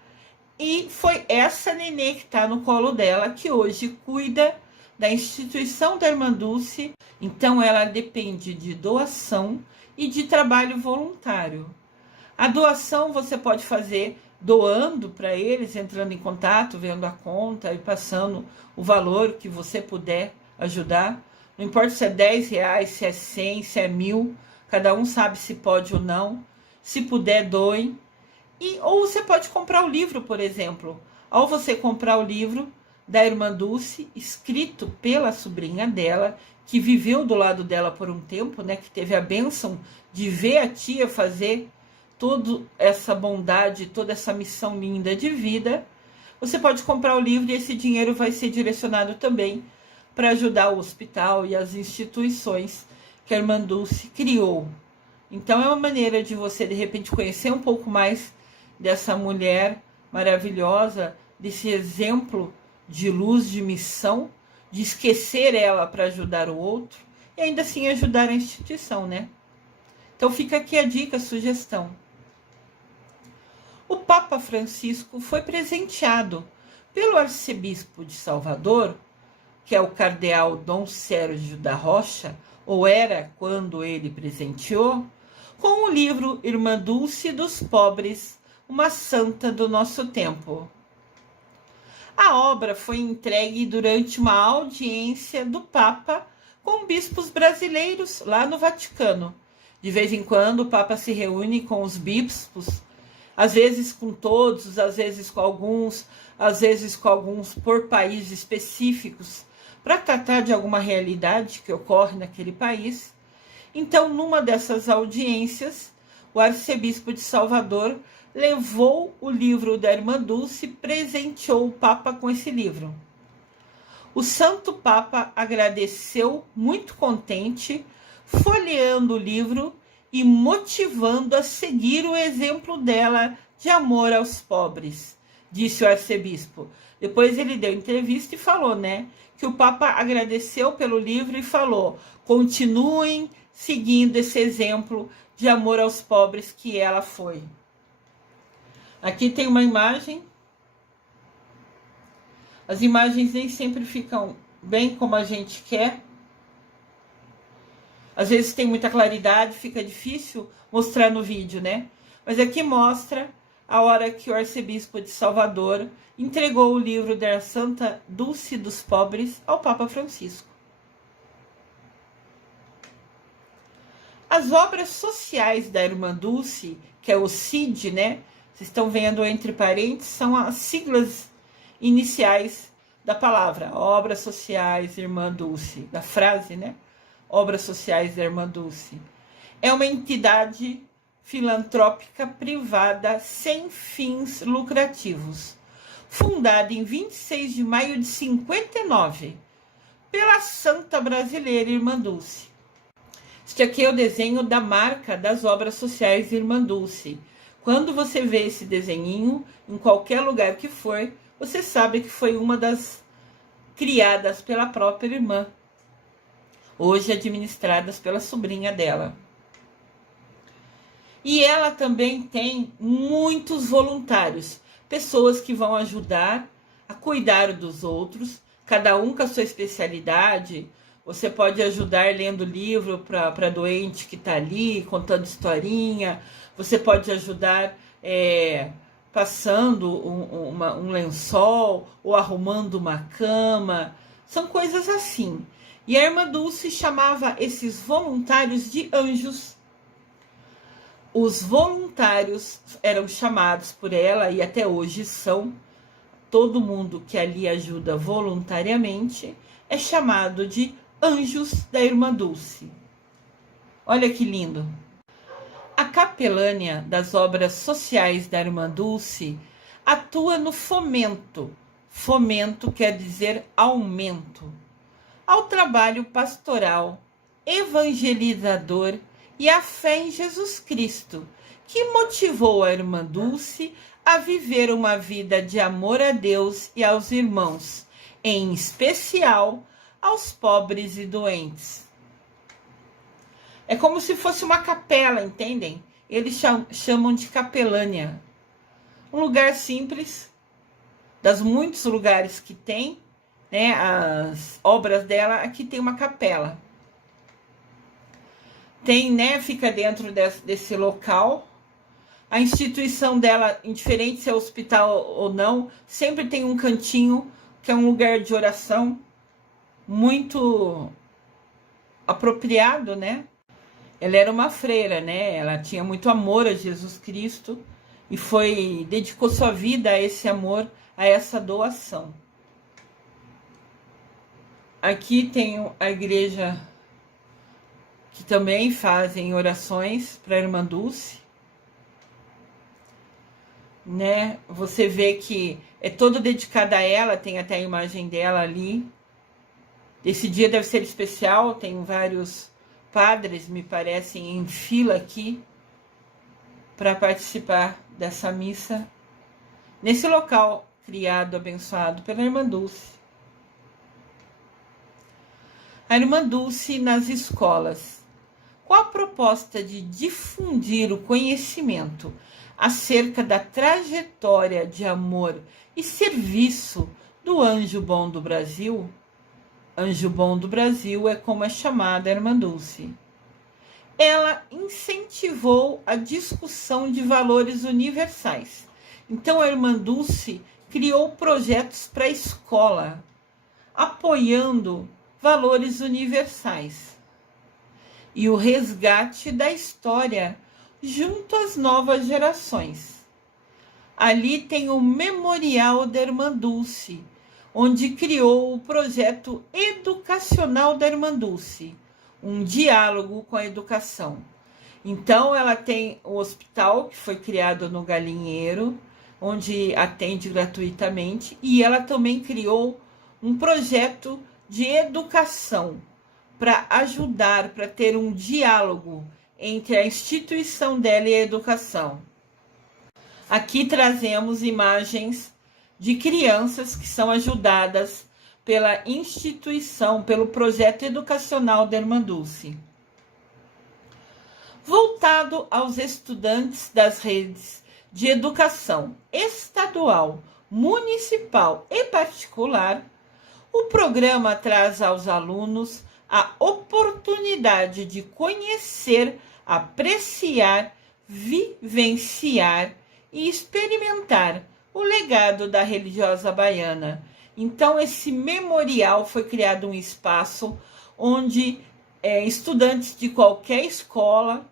e foi essa nenê que está no colo dela que hoje cuida da instituição da irmã Dulce. Então, ela depende de doação e de trabalho voluntário. A doação você pode fazer doando para eles, entrando em contato, vendo a conta e passando o valor que você puder ajudar. Não importa se é R$10, se é 100, se é 1.000, cada um sabe se pode ou não. Se puder, doem. Ou você pode comprar o livro, por exemplo. Ao você comprar o livro da irmã Dulce, escrito pela sobrinha dela, que viveu do lado dela por um tempo, né, que teve a bênção de ver a tia fazer toda essa bondade, toda essa missão linda de vida, você pode comprar o livro e esse dinheiro vai ser direcionado também para ajudar o hospital e as instituições que a irmã Dulce criou. Então é uma maneira de você, de repente, conhecer um pouco mais dessa mulher maravilhosa, desse exemplo de luz, de missão, de esquecer ela para ajudar o outro e ainda assim ajudar a instituição, né? Então fica aqui a dica, a sugestão. O Papa Francisco foi presenteado pelo arcebispo de Salvador, que é o cardeal Dom Sérgio da Rocha, ou era quando ele presenteou, com o livro Irmã Dulce dos Pobres, uma santa do nosso tempo. A obra foi entregue durante uma audiência do Papa com bispos brasileiros lá no Vaticano. De vez em quando o Papa se reúne com os bispos, às vezes com todos, às vezes com alguns por países específicos, para tratar de alguma realidade que ocorre naquele país. Então, numa dessas audiências, o arcebispo de Salvador levou o livro da irmã Dulce e presenteou o Papa com esse livro. O Santo Papa agradeceu, muito contente, folheando o livro e motivando a seguir o exemplo dela de amor aos pobres, disse o arcebispo. Depois ele deu entrevista e falou, né, que o Papa agradeceu pelo livro e falou: continuem seguindo esse exemplo de amor aos pobres que ela foi. Aqui tem uma imagem. As imagens nem sempre ficam bem como a gente quer. Às vezes tem muita claridade, fica difícil mostrar no vídeo, né? Mas aqui mostra a hora que o arcebispo de Salvador entregou o livro da Santa Dulce dos Pobres ao Papa Francisco. As obras sociais da irmã Dulce, que é o CID, né? Vocês estão vendo entre parênteses, são as siglas iniciais da palavra. Obras sociais, irmã Dulce, da frase, né? Obras sociais da irmã Dulce. É uma entidade filantrópica privada sem fins lucrativos, fundada em 26 de maio de 59, pela santa brasileira Irmã Dulce. Este aqui é o desenho da marca das obras sociais de Irmã Dulce. Quando você vê esse desenhinho, em qualquer lugar que for, você sabe que foi uma das criadas pela própria irmã, hoje administradas pela sobrinha dela. E ela também tem muitos voluntários, pessoas que vão ajudar a cuidar dos outros, cada um com a sua especialidade. Você pode ajudar lendo livro para doente que está ali, contando historinha. Você pode ajudar passando um lençol ou arrumando uma cama. São coisas assim. E a irmã Dulce chamava esses voluntários de anjos. Os voluntários eram chamados por ela, e até hoje são, todo mundo que ali ajuda voluntariamente é chamado de anjos da irmã Dulce. Olha que lindo! A capelânia das obras sociais da irmã Dulce atua no fomento. Fomento quer dizer aumento. Ao trabalho pastoral, evangelizador e à fé em Jesus Cristo, que motivou a irmã Dulce a viver uma vida de amor a Deus e aos irmãos, em especial aos pobres e doentes. É como se fosse uma capela, entendem? Eles chamam de capelânia. Um lugar simples, das muitos lugares que tem, né, as obras dela, aqui tem uma capela. Tem, né, fica dentro desse local. A instituição dela, indiferente se é hospital ou não, sempre tem um cantinho, que é um lugar de oração muito apropriado, né? Ela era uma freira, né? Ela tinha muito amor a Jesus Cristo e dedicou sua vida a esse amor, a essa doação. Aqui tem a igreja que também fazem orações para a irmã Dulce, né? Você vê que é toda dedicada a ela, tem até a imagem dela ali. Esse dia deve ser especial, tem vários padres, me parecem, em fila aqui para participar dessa missa nesse local criado, abençoado pela irmã Dulce. A irmã Dulce nas escolas. Qual a proposta de difundir o conhecimento acerca da trajetória de amor e serviço do Anjo Bom do Brasil? Anjo Bom do Brasil é como é chamada a irmã Dulce. Ela incentivou a discussão de valores universais. Então a irmã Dulce criou projetos para a escola, apoiando valores universais e o resgate da história junto às novas gerações. Ali tem o Memorial da Irmã Dulce, onde criou o projeto educacional da Irmã Dulce, um diálogo com a educação. Então, ela tem o hospital, que foi criado no Galinheiro, onde atende gratuitamente, e ela também criou um projeto de educação para ajudar, para ter um diálogo entre a instituição dela e a educação. Aqui trazemos imagens de crianças que são ajudadas pela instituição, pelo projeto educacional da Irmã Dulce. Voltado aos estudantes das redes de educação estadual, municipal e particular, o programa traz aos alunos a oportunidade de conhecer, apreciar, vivenciar e experimentar o legado da religiosa baiana. Então, esse memorial foi criado um espaço onde estudantes de qualquer escola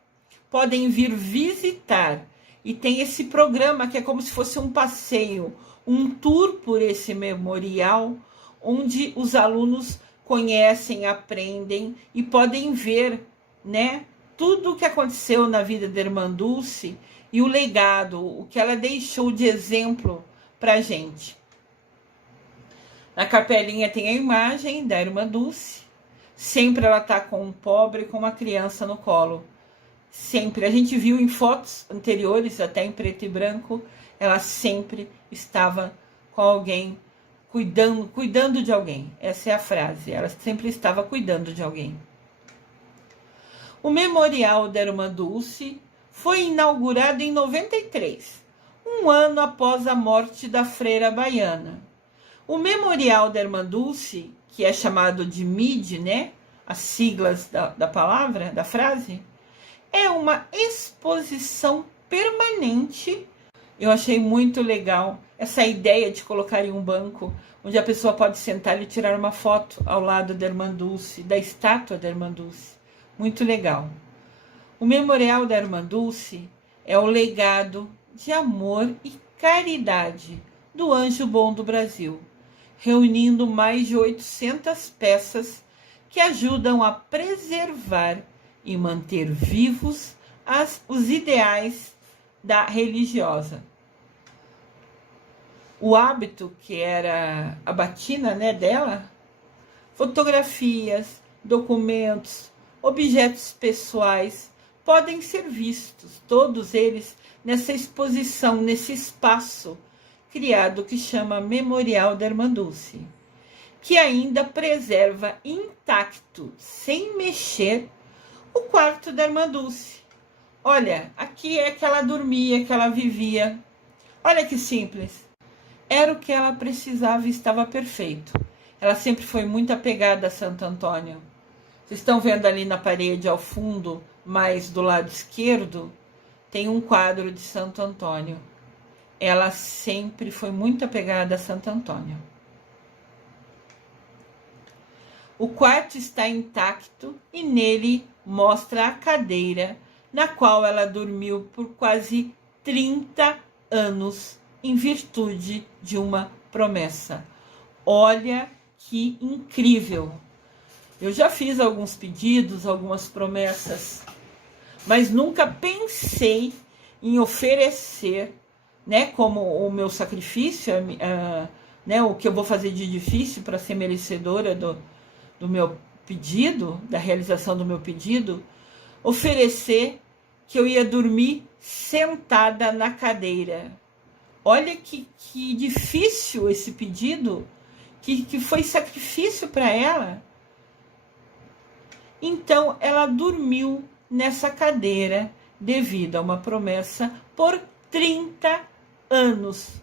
podem vir visitar. E tem esse programa que é como se fosse um passeio, um tour por esse memorial, onde os alunos conhecem, aprendem e podem ver, né, tudo o que aconteceu na vida da irmã Dulce e o legado, o que ela deixou de exemplo para a gente. Na capelinha tem a imagem da irmã Dulce. Sempre ela está com um pobre, com uma criança no colo. Sempre. A gente viu em fotos anteriores, até em preto e branco, ela sempre estava com alguém, cuidando de alguém. Essa é a frase. Ela sempre estava cuidando de alguém. O Memorial da Irmã Dulce foi inaugurado em 93, um ano após a morte da freira baiana. O Memorial da Irmã Dulce, que é chamado de MID, né? As siglas da palavra, da frase, é uma exposição permanente. Eu achei muito legal essa ideia de colocar em um banco, onde a pessoa pode sentar e tirar uma foto ao lado da Irmã Dulce, da estátua da Irmã Dulce. Muito legal. O Memorial da Irmã Dulce é o legado de amor e caridade do Anjo Bom do Brasil, reunindo mais de 800 peças que ajudam a preservar e manter vivos os ideais da religiosa. O hábito, que era a batina, né, dela, fotografias, documentos, objetos pessoais podem ser vistos, todos eles, nessa exposição, nesse espaço criado que chama Memorial da Irmã Dulce. que ainda preserva intacto, sem mexer, o quarto da irmã Dulce. Olha, aqui é que ela dormia, que ela vivia. Olha que simples. Era o que ela precisava e estava perfeito. Ela sempre foi muito apegada a Santo Antônio. Vocês estão vendo ali na parede ao fundo, mais do lado esquerdo, tem um quadro de Santo Antônio. Ela sempre foi muito apegada a Santo Antônio. O quarto está intacto e nele mostra a cadeira na qual ela dormiu por quase 30 anos em virtude de uma promessa. Olha que incrível! Eu já fiz alguns pedidos, algumas promessas, mas nunca pensei em oferecer, né, como o meu sacrifício, né, o que eu vou fazer de difícil para ser merecedora do meu pedido, da realização do meu pedido, oferecer que eu ia dormir sentada na cadeira. Olha que difícil esse pedido, que foi sacrifício para ela. Então, ela dormiu nessa cadeira devido a uma promessa por 30 anos.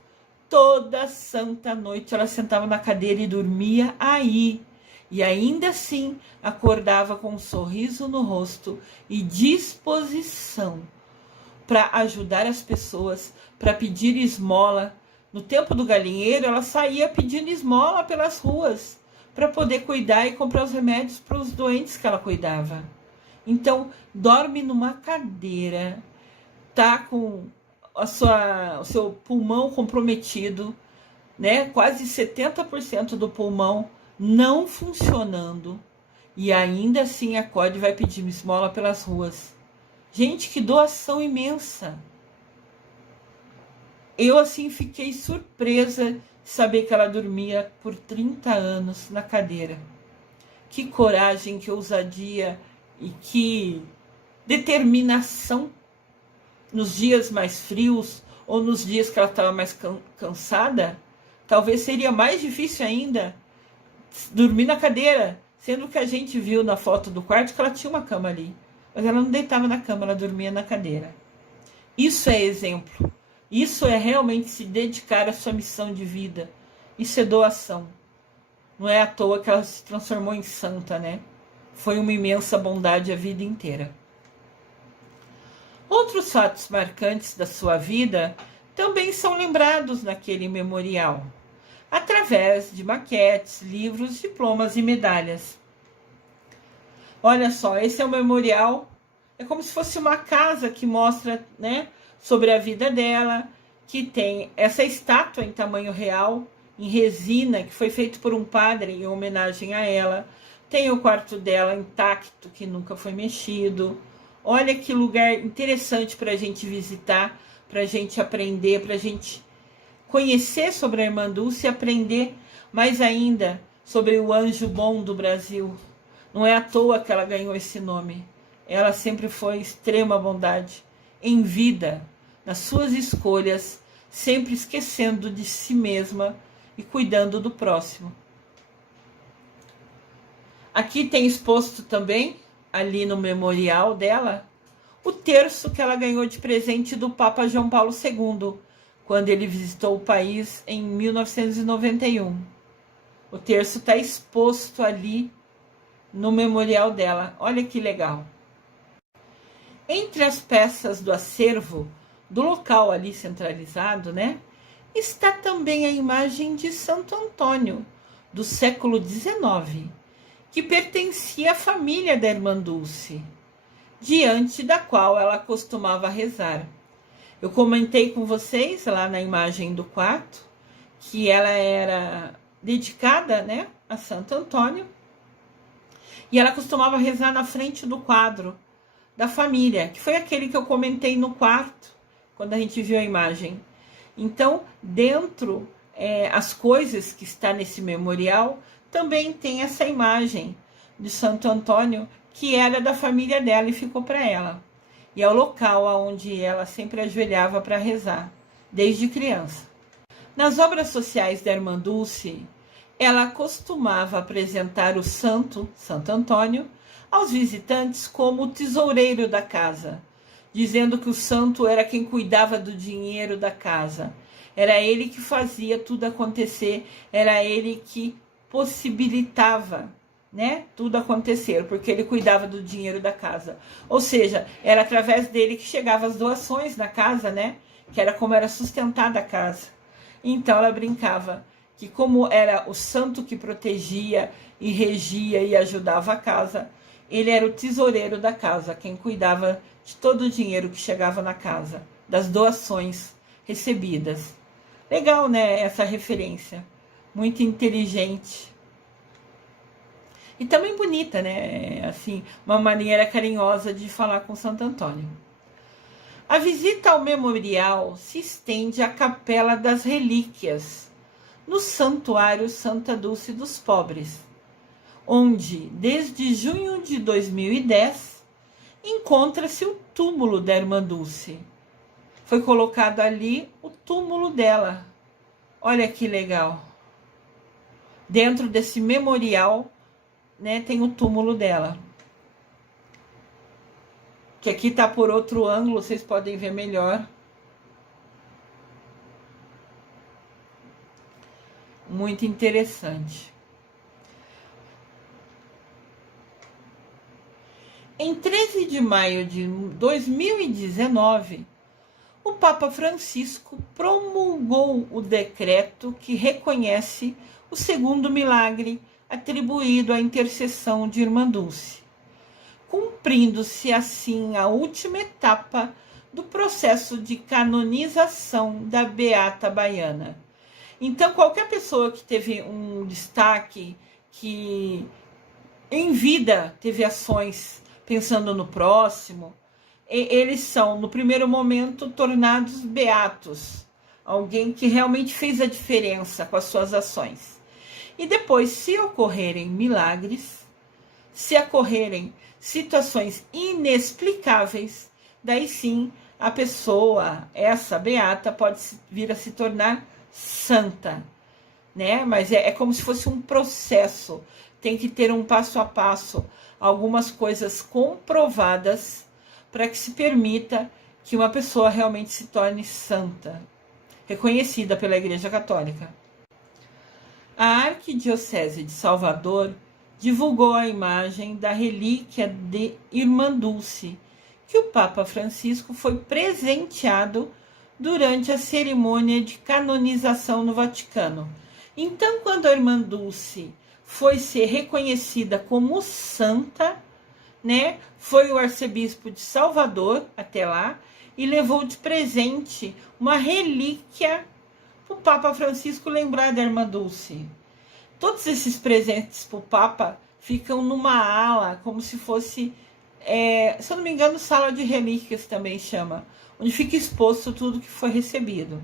Toda santa noite ela sentava na cadeira e dormia aí. E ainda assim acordava com um sorriso no rosto e disposição para ajudar as pessoas, para pedir esmola. No tempo do galinheiro, ela saía pedindo esmola pelas ruas para poder cuidar e comprar os remédios para os doentes que ela cuidava. Então, dorme numa cadeira, tá com o seu pulmão comprometido, né? Quase 70% do pulmão não funcionando, e ainda assim acorde e vai pedir esmola pelas ruas. Gente, que doação imensa! Eu assim fiquei surpresa de saber que ela dormia por 30 anos na cadeira. Que coragem, que ousadia e que determinação nos dias mais frios ou nos dias que ela estava mais cansada. Talvez seria mais difícil ainda dormir na cadeira, sendo que a gente viu na foto do quarto que ela tinha uma cama ali. Mas ela não deitava na cama, ela dormia na cadeira. Isso é exemplo. Isso é realmente se dedicar à sua missão de vida. Isso é doação. Não é à toa que ela se transformou em santa, né? Foi uma imensa bondade a vida inteira. Outros fatos marcantes da sua vida também são lembrados naquele memorial, através de maquetes, livros, diplomas e medalhas. Olha só, esse é o memorial, é como se fosse uma casa que mostra, né, sobre a vida dela, que tem essa estátua em tamanho real, em resina, que foi feito por um padre em homenagem a ela. Tem o quarto dela intacto, que nunca foi mexido. Olha que lugar interessante para a gente visitar, para a gente aprender, para a gente conhecer sobre a irmã Dulce e aprender mais ainda sobre o anjo bom do Brasil. Não é à toa que ela ganhou esse nome. Ela sempre foi extrema bondade em vida, nas suas escolhas, sempre esquecendo de si mesma e cuidando do próximo. Aqui tem exposto também, ali no memorial dela, o terço que ela ganhou de presente do Papa João Paulo II, quando ele visitou o país em 1991. O terço está exposto ali no memorial dela. Olha que legal. Entre as peças do acervo do local ali centralizado, né, está também a imagem de Santo Antônio, do século XIX, que pertencia à família da irmã Dulce, diante da qual ela costumava rezar. Eu comentei com vocês lá na imagem do quarto que ela era dedicada, né, a Santo Antônio, e ela costumava rezar na frente do quadro da família, que foi aquele que eu comentei no quarto, quando a gente viu a imagem. Então, dentro as coisas que está nesse memorial, também tem essa imagem de Santo Antônio, que era da família dela e ficou para ela. E é o local onde ela sempre ajoelhava para rezar, desde criança. Nas obras sociais da irmã Dulce, ela costumava apresentar o santo, Santo Antônio, aos visitantes como o tesoureiro da casa, dizendo que o santo era quem cuidava do dinheiro da casa. Era ele que fazia tudo acontecer, era ele que possibilitava, né, tudo acontecer, porque ele cuidava do dinheiro da casa. Ou seja, era através dele que chegavam as doações na casa, né, que era como era sustentada a casa. Então ela brincava que como era o santo que protegia e regia e ajudava a casa, ele era o tesoureiro da casa, quem cuidava de todo o dinheiro que chegava na casa, das doações recebidas. Legal, né, essa referência. Muito inteligente. E também bonita, né? Assim, uma maneira carinhosa de falar com Santo Antônio. A visita ao memorial se estende à Capela das Relíquias, no Santuário Santa Dulce dos Pobres, onde, desde junho de 2010, encontra-se o túmulo da Irmã Dulce. Foi colocado ali o túmulo dela. Olha que legal. Dentro desse memorial, né, tem o túmulo dela. Que aqui está por outro ângulo, vocês podem ver melhor. Muito interessante. Em 13 de maio de 2019, o Papa Francisco promulgou o decreto que reconhece o segundo milagre atribuído à intercessão de Irmã Dulce, cumprindo-se assim a última etapa do processo de canonização da Beata Baiana. Então, qualquer pessoa que teve um destaque, que em vida teve ações pensando no próximo, eles são, no primeiro momento, tornados beatos, alguém que realmente fez a diferença com as suas ações. E depois, se ocorrerem milagres, se ocorrerem situações inexplicáveis, daí sim a pessoa, essa beata, pode vir a se tornar santa, né? Mas é como se fosse um processo, tem que ter um passo a passo, algumas coisas comprovadas para que se permita que uma pessoa realmente se torne santa, reconhecida pela Igreja Católica. A Arquidiocese de Salvador divulgou a imagem da relíquia de Irmã Dulce, que o Papa Francisco foi presenteado durante a cerimônia de canonização no Vaticano. Então, quando a Irmã Dulce foi ser reconhecida como santa, né, foi o arcebispo de Salvador até lá e levou de presente uma relíquia para o Papa Francisco lembrar da Irmã Dulce. Todos esses presentes para o Papa ficam numa ala, como se fosse, se eu não me engano, sala de relíquias também chama, onde fica exposto tudo que foi recebido.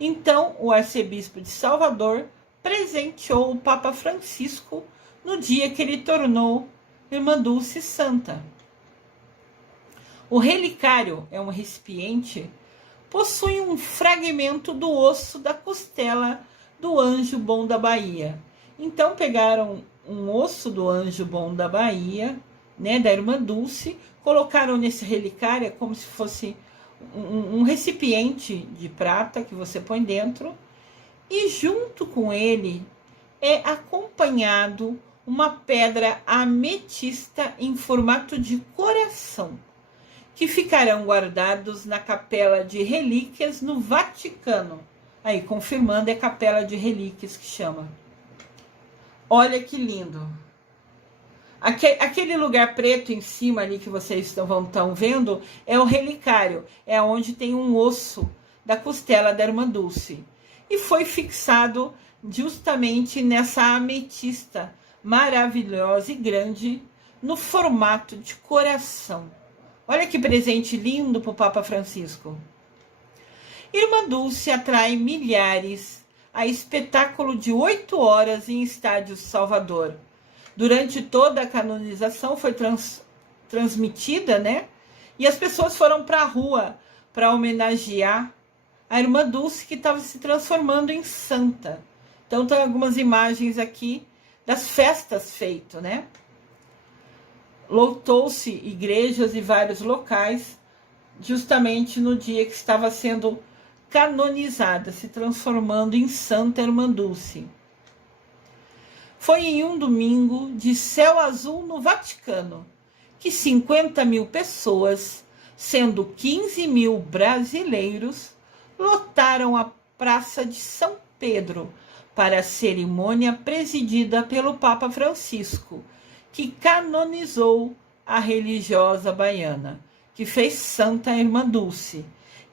Então, o arcebispo de Salvador presenteou o Papa Francisco no dia que ele tornou Irmã Dulce santa. O relicário é um recipiente, possui um fragmento do osso da costela do Anjo Bom da Bahia. Então pegaram um osso do Anjo Bom da Bahia, né, da Irmã Dulce, colocaram nesse relicário como se fosse um recipiente de prata que você põe dentro, e junto com ele é acompanhado uma pedra ametista em formato de coração, que ficarão guardados na Capela de Relíquias no Vaticano. Aí, confirmando, é Capela de Relíquias que chama. Olha que lindo. Aquele lugar preto em cima ali que vocês estão vendo é o relicário. É onde tem um osso da costela da Irmã Dulce. E foi fixado justamente nessa ametista maravilhosa e grande no formato de coração. Olha que presente lindo para o Papa Francisco. Irmã Dulce atrai milhares a espetáculo de 8 horas em estádios Salvador. Durante toda a canonização foi transmitida, né? E as pessoas foram para a rua para homenagear a Irmã Dulce, que estava se transformando em santa. Então tem algumas imagens aqui das festas feitas, né? Lotou-se igrejas e vários locais, justamente no dia que estava sendo canonizada, se transformando em Santa Irmandulce. Foi em um domingo de céu azul no Vaticano que 50.000 pessoas, sendo 15.000 brasileiros, lotaram a Praça de São Pedro para a cerimônia presidida pelo Papa Francisco, que canonizou a religiosa baiana, que fez Santa Irmandulce.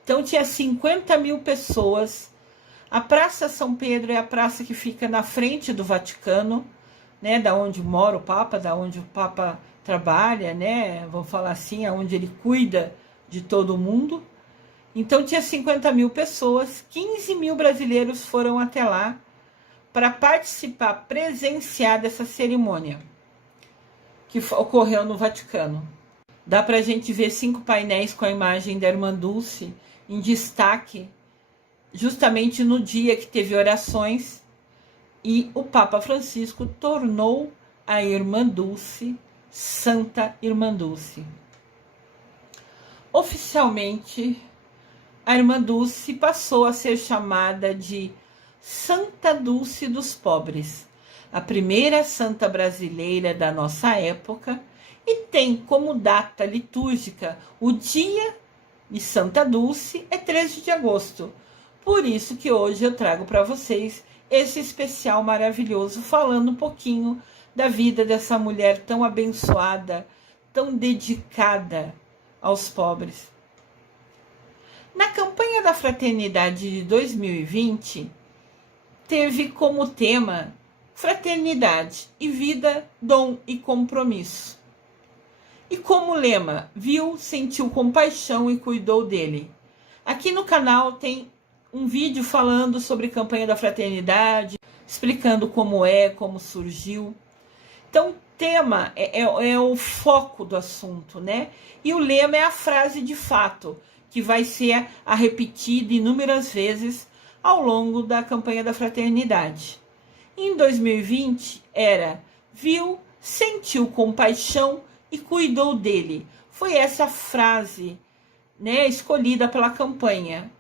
Então tinha 50.000 pessoas. A Praça São Pedro é a praça que fica na frente do Vaticano, né, da onde mora o Papa, da onde o Papa trabalha, né, vamos falar assim, aonde ele cuida de todo mundo. Então tinha 50.000 pessoas, 15.000 brasileiros foram até lá para participar, presenciar dessa cerimônia que ocorreu no Vaticano. Dá para a gente ver 5 painéis com a imagem da Irmandulce em destaque, justamente no dia que teve orações, e o Papa Francisco tornou a Irmandulce Santa Irmandulce. Oficialmente, a Irmandulce passou a ser chamada de Santa Dulce dos Pobres, a primeira santa brasileira da nossa época, e tem como data litúrgica o dia de Santa Dulce, é 13 de agosto. Por isso que hoje eu trago para vocês esse especial maravilhoso, falando um pouquinho da vida dessa mulher tão abençoada, tão dedicada aos pobres. Na campanha da Fraternidade de 2020, teve como tema Fraternidade e Vida, Dom e Compromisso. E como lema, viu, sentiu compaixão e cuidou dele. Aqui no canal tem um vídeo falando sobre a campanha da Fraternidade, explicando como surgiu. Então, o tema é o foco do assunto, né? E o lema é a frase de fato, que vai ser repetida inúmeras vezes ao longo da campanha da Fraternidade. Em 2020 era, viu, sentiu compaixão e cuidou dele. Foi essa frase, né, escolhida pela campanha.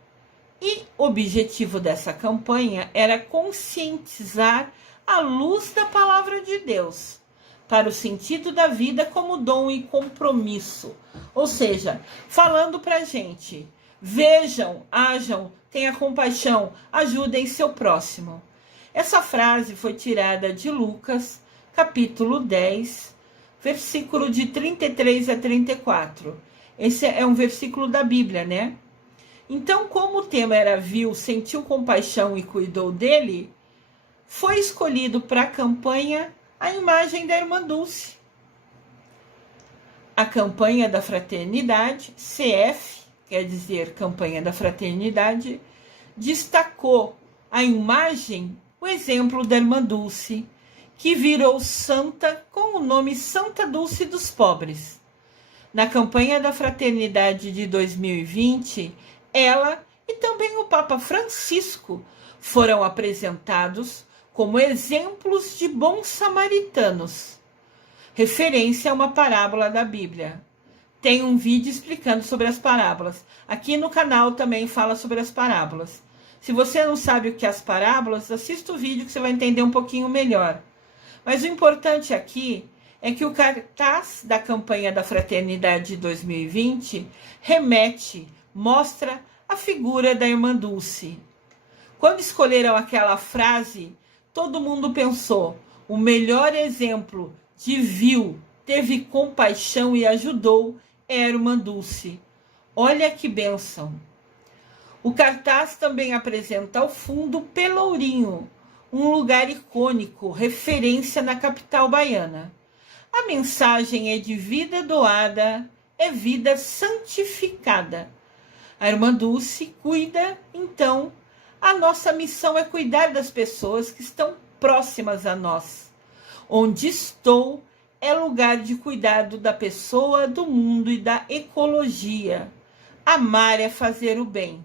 E o objetivo dessa campanha era conscientizar a luz da palavra de Deus para o sentido da vida como dom e compromisso. Ou seja, falando para a gente, vejam, ajam, tenha compaixão, ajudem seu próximo. Essa frase foi tirada de Lucas, capítulo 10, versículo de 33 a 34. Esse é um versículo da Bíblia, né? Então, como o tema era viu, sentiu compaixão e cuidou dele, foi escolhido para a campanha a imagem da Irmandulce. A campanha da Fraternidade, CF, quer dizer Campanha da Fraternidade, destacou a imagem, o exemplo da Irmandulce, que virou santa com o nome Santa Dulce dos Pobres. Na campanha da Fraternidade de 2020, ela e também o Papa Francisco foram apresentados como exemplos de bons samaritanos, referência a uma parábola da Bíblia. Tem um vídeo explicando sobre as parábolas. Aqui no canal também fala sobre as parábolas. Se você não sabe o que é as parábolas, assista o vídeo que você vai entender um pouquinho melhor. Mas o importante aqui é que o cartaz da campanha da Fraternidade de 2020 mostra a figura da Irmandulce. Quando escolheram aquela frase, todo mundo pensou, o melhor exemplo de viu, teve compaixão e ajudou é a Irmandulce. Olha que bênção! O cartaz também apresenta ao fundo Pelourinho, um lugar icônico, referência na capital baiana. A mensagem é de vida doada, é vida santificada. A Irmandulce cuida, então, a nossa missão é cuidar das pessoas que estão próximas a nós. Onde estou é lugar de cuidado da pessoa, do mundo e da ecologia. Amar é fazer o bem.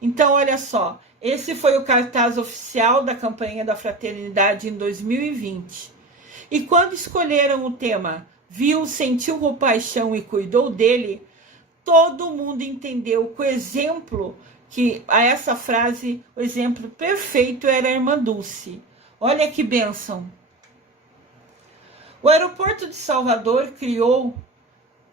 Então, olha só, Esse foi o cartaz oficial da campanha da Fraternidade em 2020. E quando escolheram o tema Viu, sentiu compaixão e cuidou dele, todo mundo entendeu que o exemplo, que a essa frase, o exemplo perfeito era a irmã Dulce. Olha que bênção! O aeroporto de Salvador criou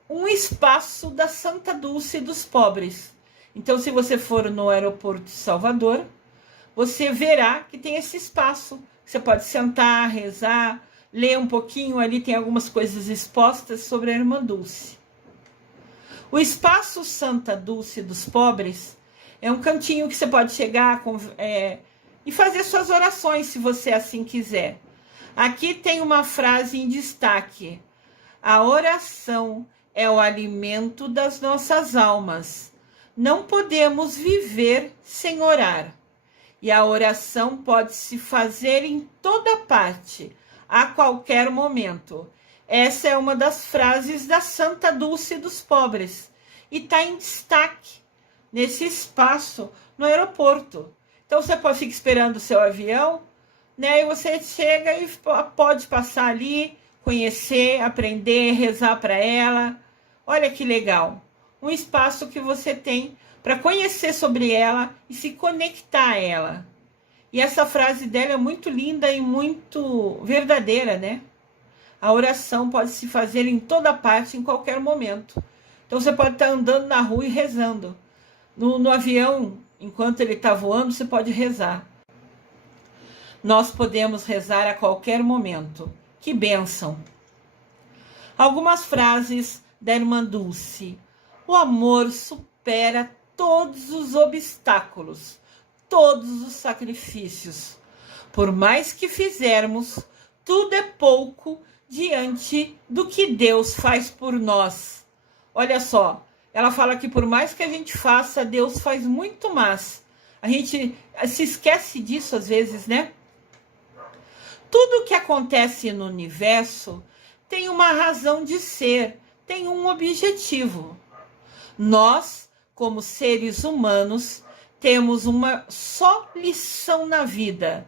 um espaço da Santa Dulce dos pobres. Então, se você for no aeroporto de Salvador, você verá que tem esse espaço. Você pode sentar, rezar, ler um pouquinho. Ali tem algumas coisas expostas sobre a irmã Dulce. O espaço Santa Dulce dos pobres é um cantinho que você pode chegar e fazer suas orações, se você assim quiser. Aqui tem uma frase em destaque: a oração é o alimento das nossas almas. Não podemos viver sem orar. E a oração pode se fazer em toda parte, a qualquer momento. Essa é uma das frases da Santa Dulce dos pobres. E está em destaque nesse espaço no aeroporto. Então você fica esperando o seu avião, né? E você chega e pode passar ali, conhecer, aprender, rezar para ela. Olha que legal. Um espaço que você tem para conhecer sobre ela e se conectar a ela. E essa frase dela é muito linda e muito verdadeira, né? A oração pode se fazer em toda parte, em qualquer momento. Então você pode estar andando na rua e rezando. No avião, enquanto ele está voando, você pode rezar. Nós podemos rezar a qualquer momento. Que bênção! Algumas frases da irmã Dulce. O amor supera todos os obstáculos, todos os sacrifícios. Por mais que fizermos, tudo é pouco diante do que Deus faz por nós. Olha só, ela fala que por mais que a gente faça, Deus faz muito mais. A gente se esquece disso às vezes, né? Tudo que acontece no universo tem uma razão de ser, tem um objetivo. Nós, como seres humanos, temos uma só lição na vida: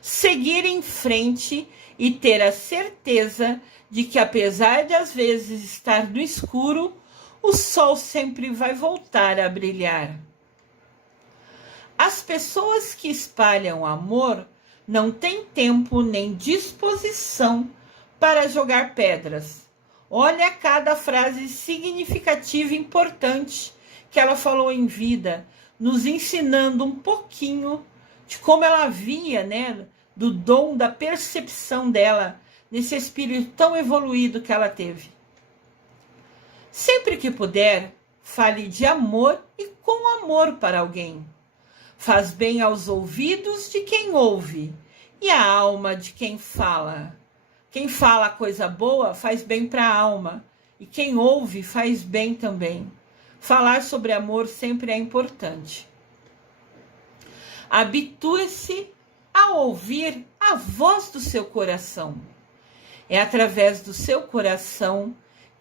seguir em frente e ter a certeza de que, apesar de às vezes estar no escuro, o sol sempre vai voltar a brilhar. As pessoas que espalham amor não têm tempo nem disposição para jogar pedras. Olha cada frase significativa e importante que ela falou em vida, nos ensinando um pouquinho de como ela via, né, do dom da percepção dela, nesse espírito tão evoluído que ela teve. Sempre que puder, fale de amor e com amor para alguém. Faz bem aos ouvidos de quem ouve e à alma de quem fala. Quem fala coisa boa faz bem para a alma, e quem ouve faz bem também. Falar sobre amor sempre é importante. Habitue-se a ouvir a voz do seu coração. É através do seu coração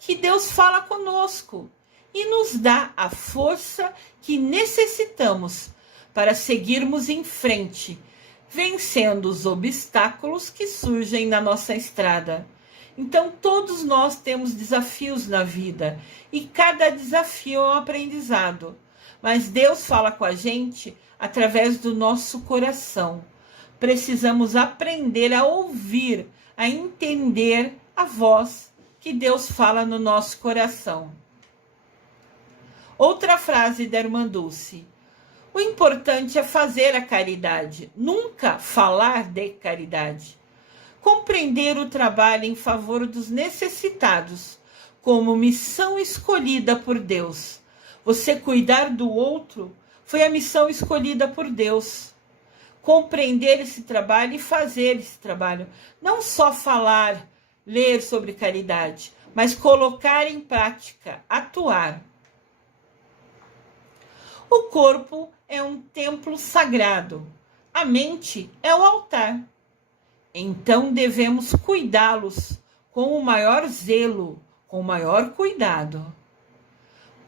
que Deus fala conosco e nos dá a força que necessitamos para seguirmos em frente, vencendo os obstáculos que surgem na nossa estrada. Então, todos nós temos desafios na vida e cada desafio é um aprendizado. Mas Deus fala com a gente através do nosso coração. Precisamos aprender a ouvir, a entender a voz que Deus fala no nosso coração. Outra frase da irmã Dulce: o importante é fazer a caridade, nunca falar de caridade. Compreender o trabalho em favor dos necessitados como missão escolhida por Deus. Você cuidar do outro foi a missão escolhida por Deus. Compreender esse trabalho e fazer esse trabalho. Não só falar, ler sobre caridade, mas colocar em prática, atuar. O corpo é um templo sagrado. A mente é o altar. Então devemos cuidá-los com o maior zelo, com o maior cuidado.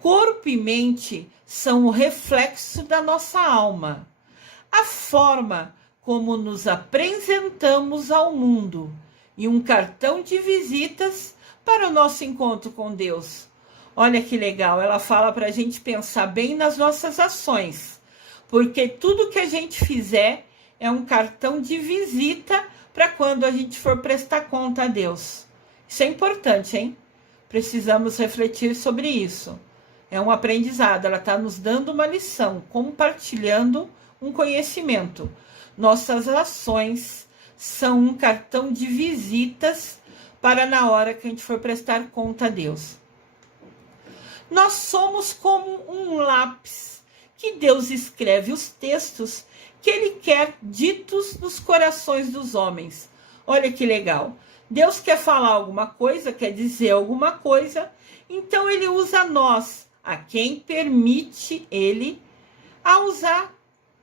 Corpo e mente são o reflexo da nossa alma. a forma como nos apresentamos ao mundo e um cartão de visitas para o nosso encontro com Deus. Olha que legal, ela fala para a gente pensar bem nas nossas ações, porque tudo que a gente fizer é um cartão de visita para quando a gente for prestar conta a Deus. Isso é importante, hein? Precisamos refletir sobre isso. É um aprendizado, ela está nos dando uma lição, compartilhando um conhecimento. Nossas ações são um cartão de visitas para na hora que a gente for prestar conta a Deus. Nós somos como um lápis que Deus escreve os textos que Ele quer ditos nos corações dos homens. Olha que legal. Deus quer falar alguma coisa, quer dizer alguma coisa, então Ele usa nós, a quem permite Ele, a usar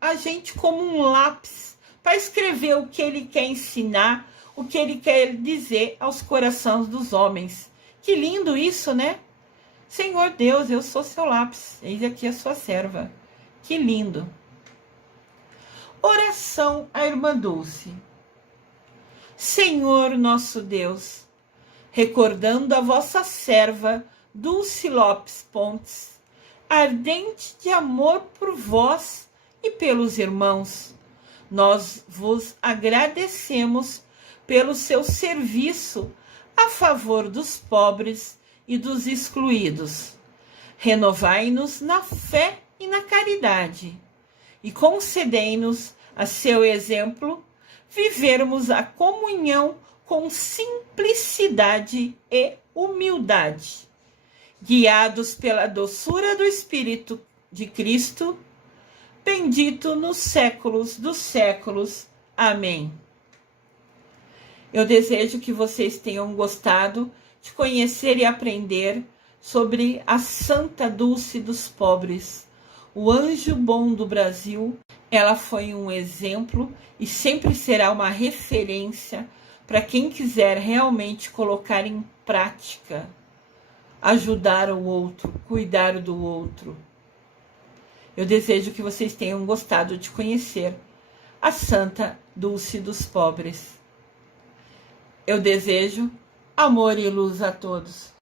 a gente como um lápis para escrever o que Ele quer ensinar, o que Ele quer dizer aos corações dos homens. Que lindo isso, né? Senhor Deus, eu sou seu lápis, eis aqui a sua serva. Que lindo. Oração à irmã Dulce. Senhor nosso Deus, recordando a vossa serva Dulce Lopes Pontes, ardente de amor por vós e pelos irmãos, nós vos agradecemos pelo seu serviço a favor dos pobres e dos excluídos. Renovai-nos na fé e na caridade, e concedei-nos, a seu exemplo, vivermos a comunhão com simplicidade e humildade, guiados pela doçura do Espírito de Cristo, bendito nos séculos dos séculos. Amém. Eu desejo que vocês tenham gostado de conhecer e aprender sobre a Santa Dulce dos Pobres, o anjo bom do Brasil. Ela foi um exemplo e sempre será uma referência para quem quiser realmente colocar em prática, ajudar o outro, cuidar do outro. Eu desejo que vocês tenham gostado de conhecer a Santa Dulce dos Pobres. Eu desejo amor e luz a todos.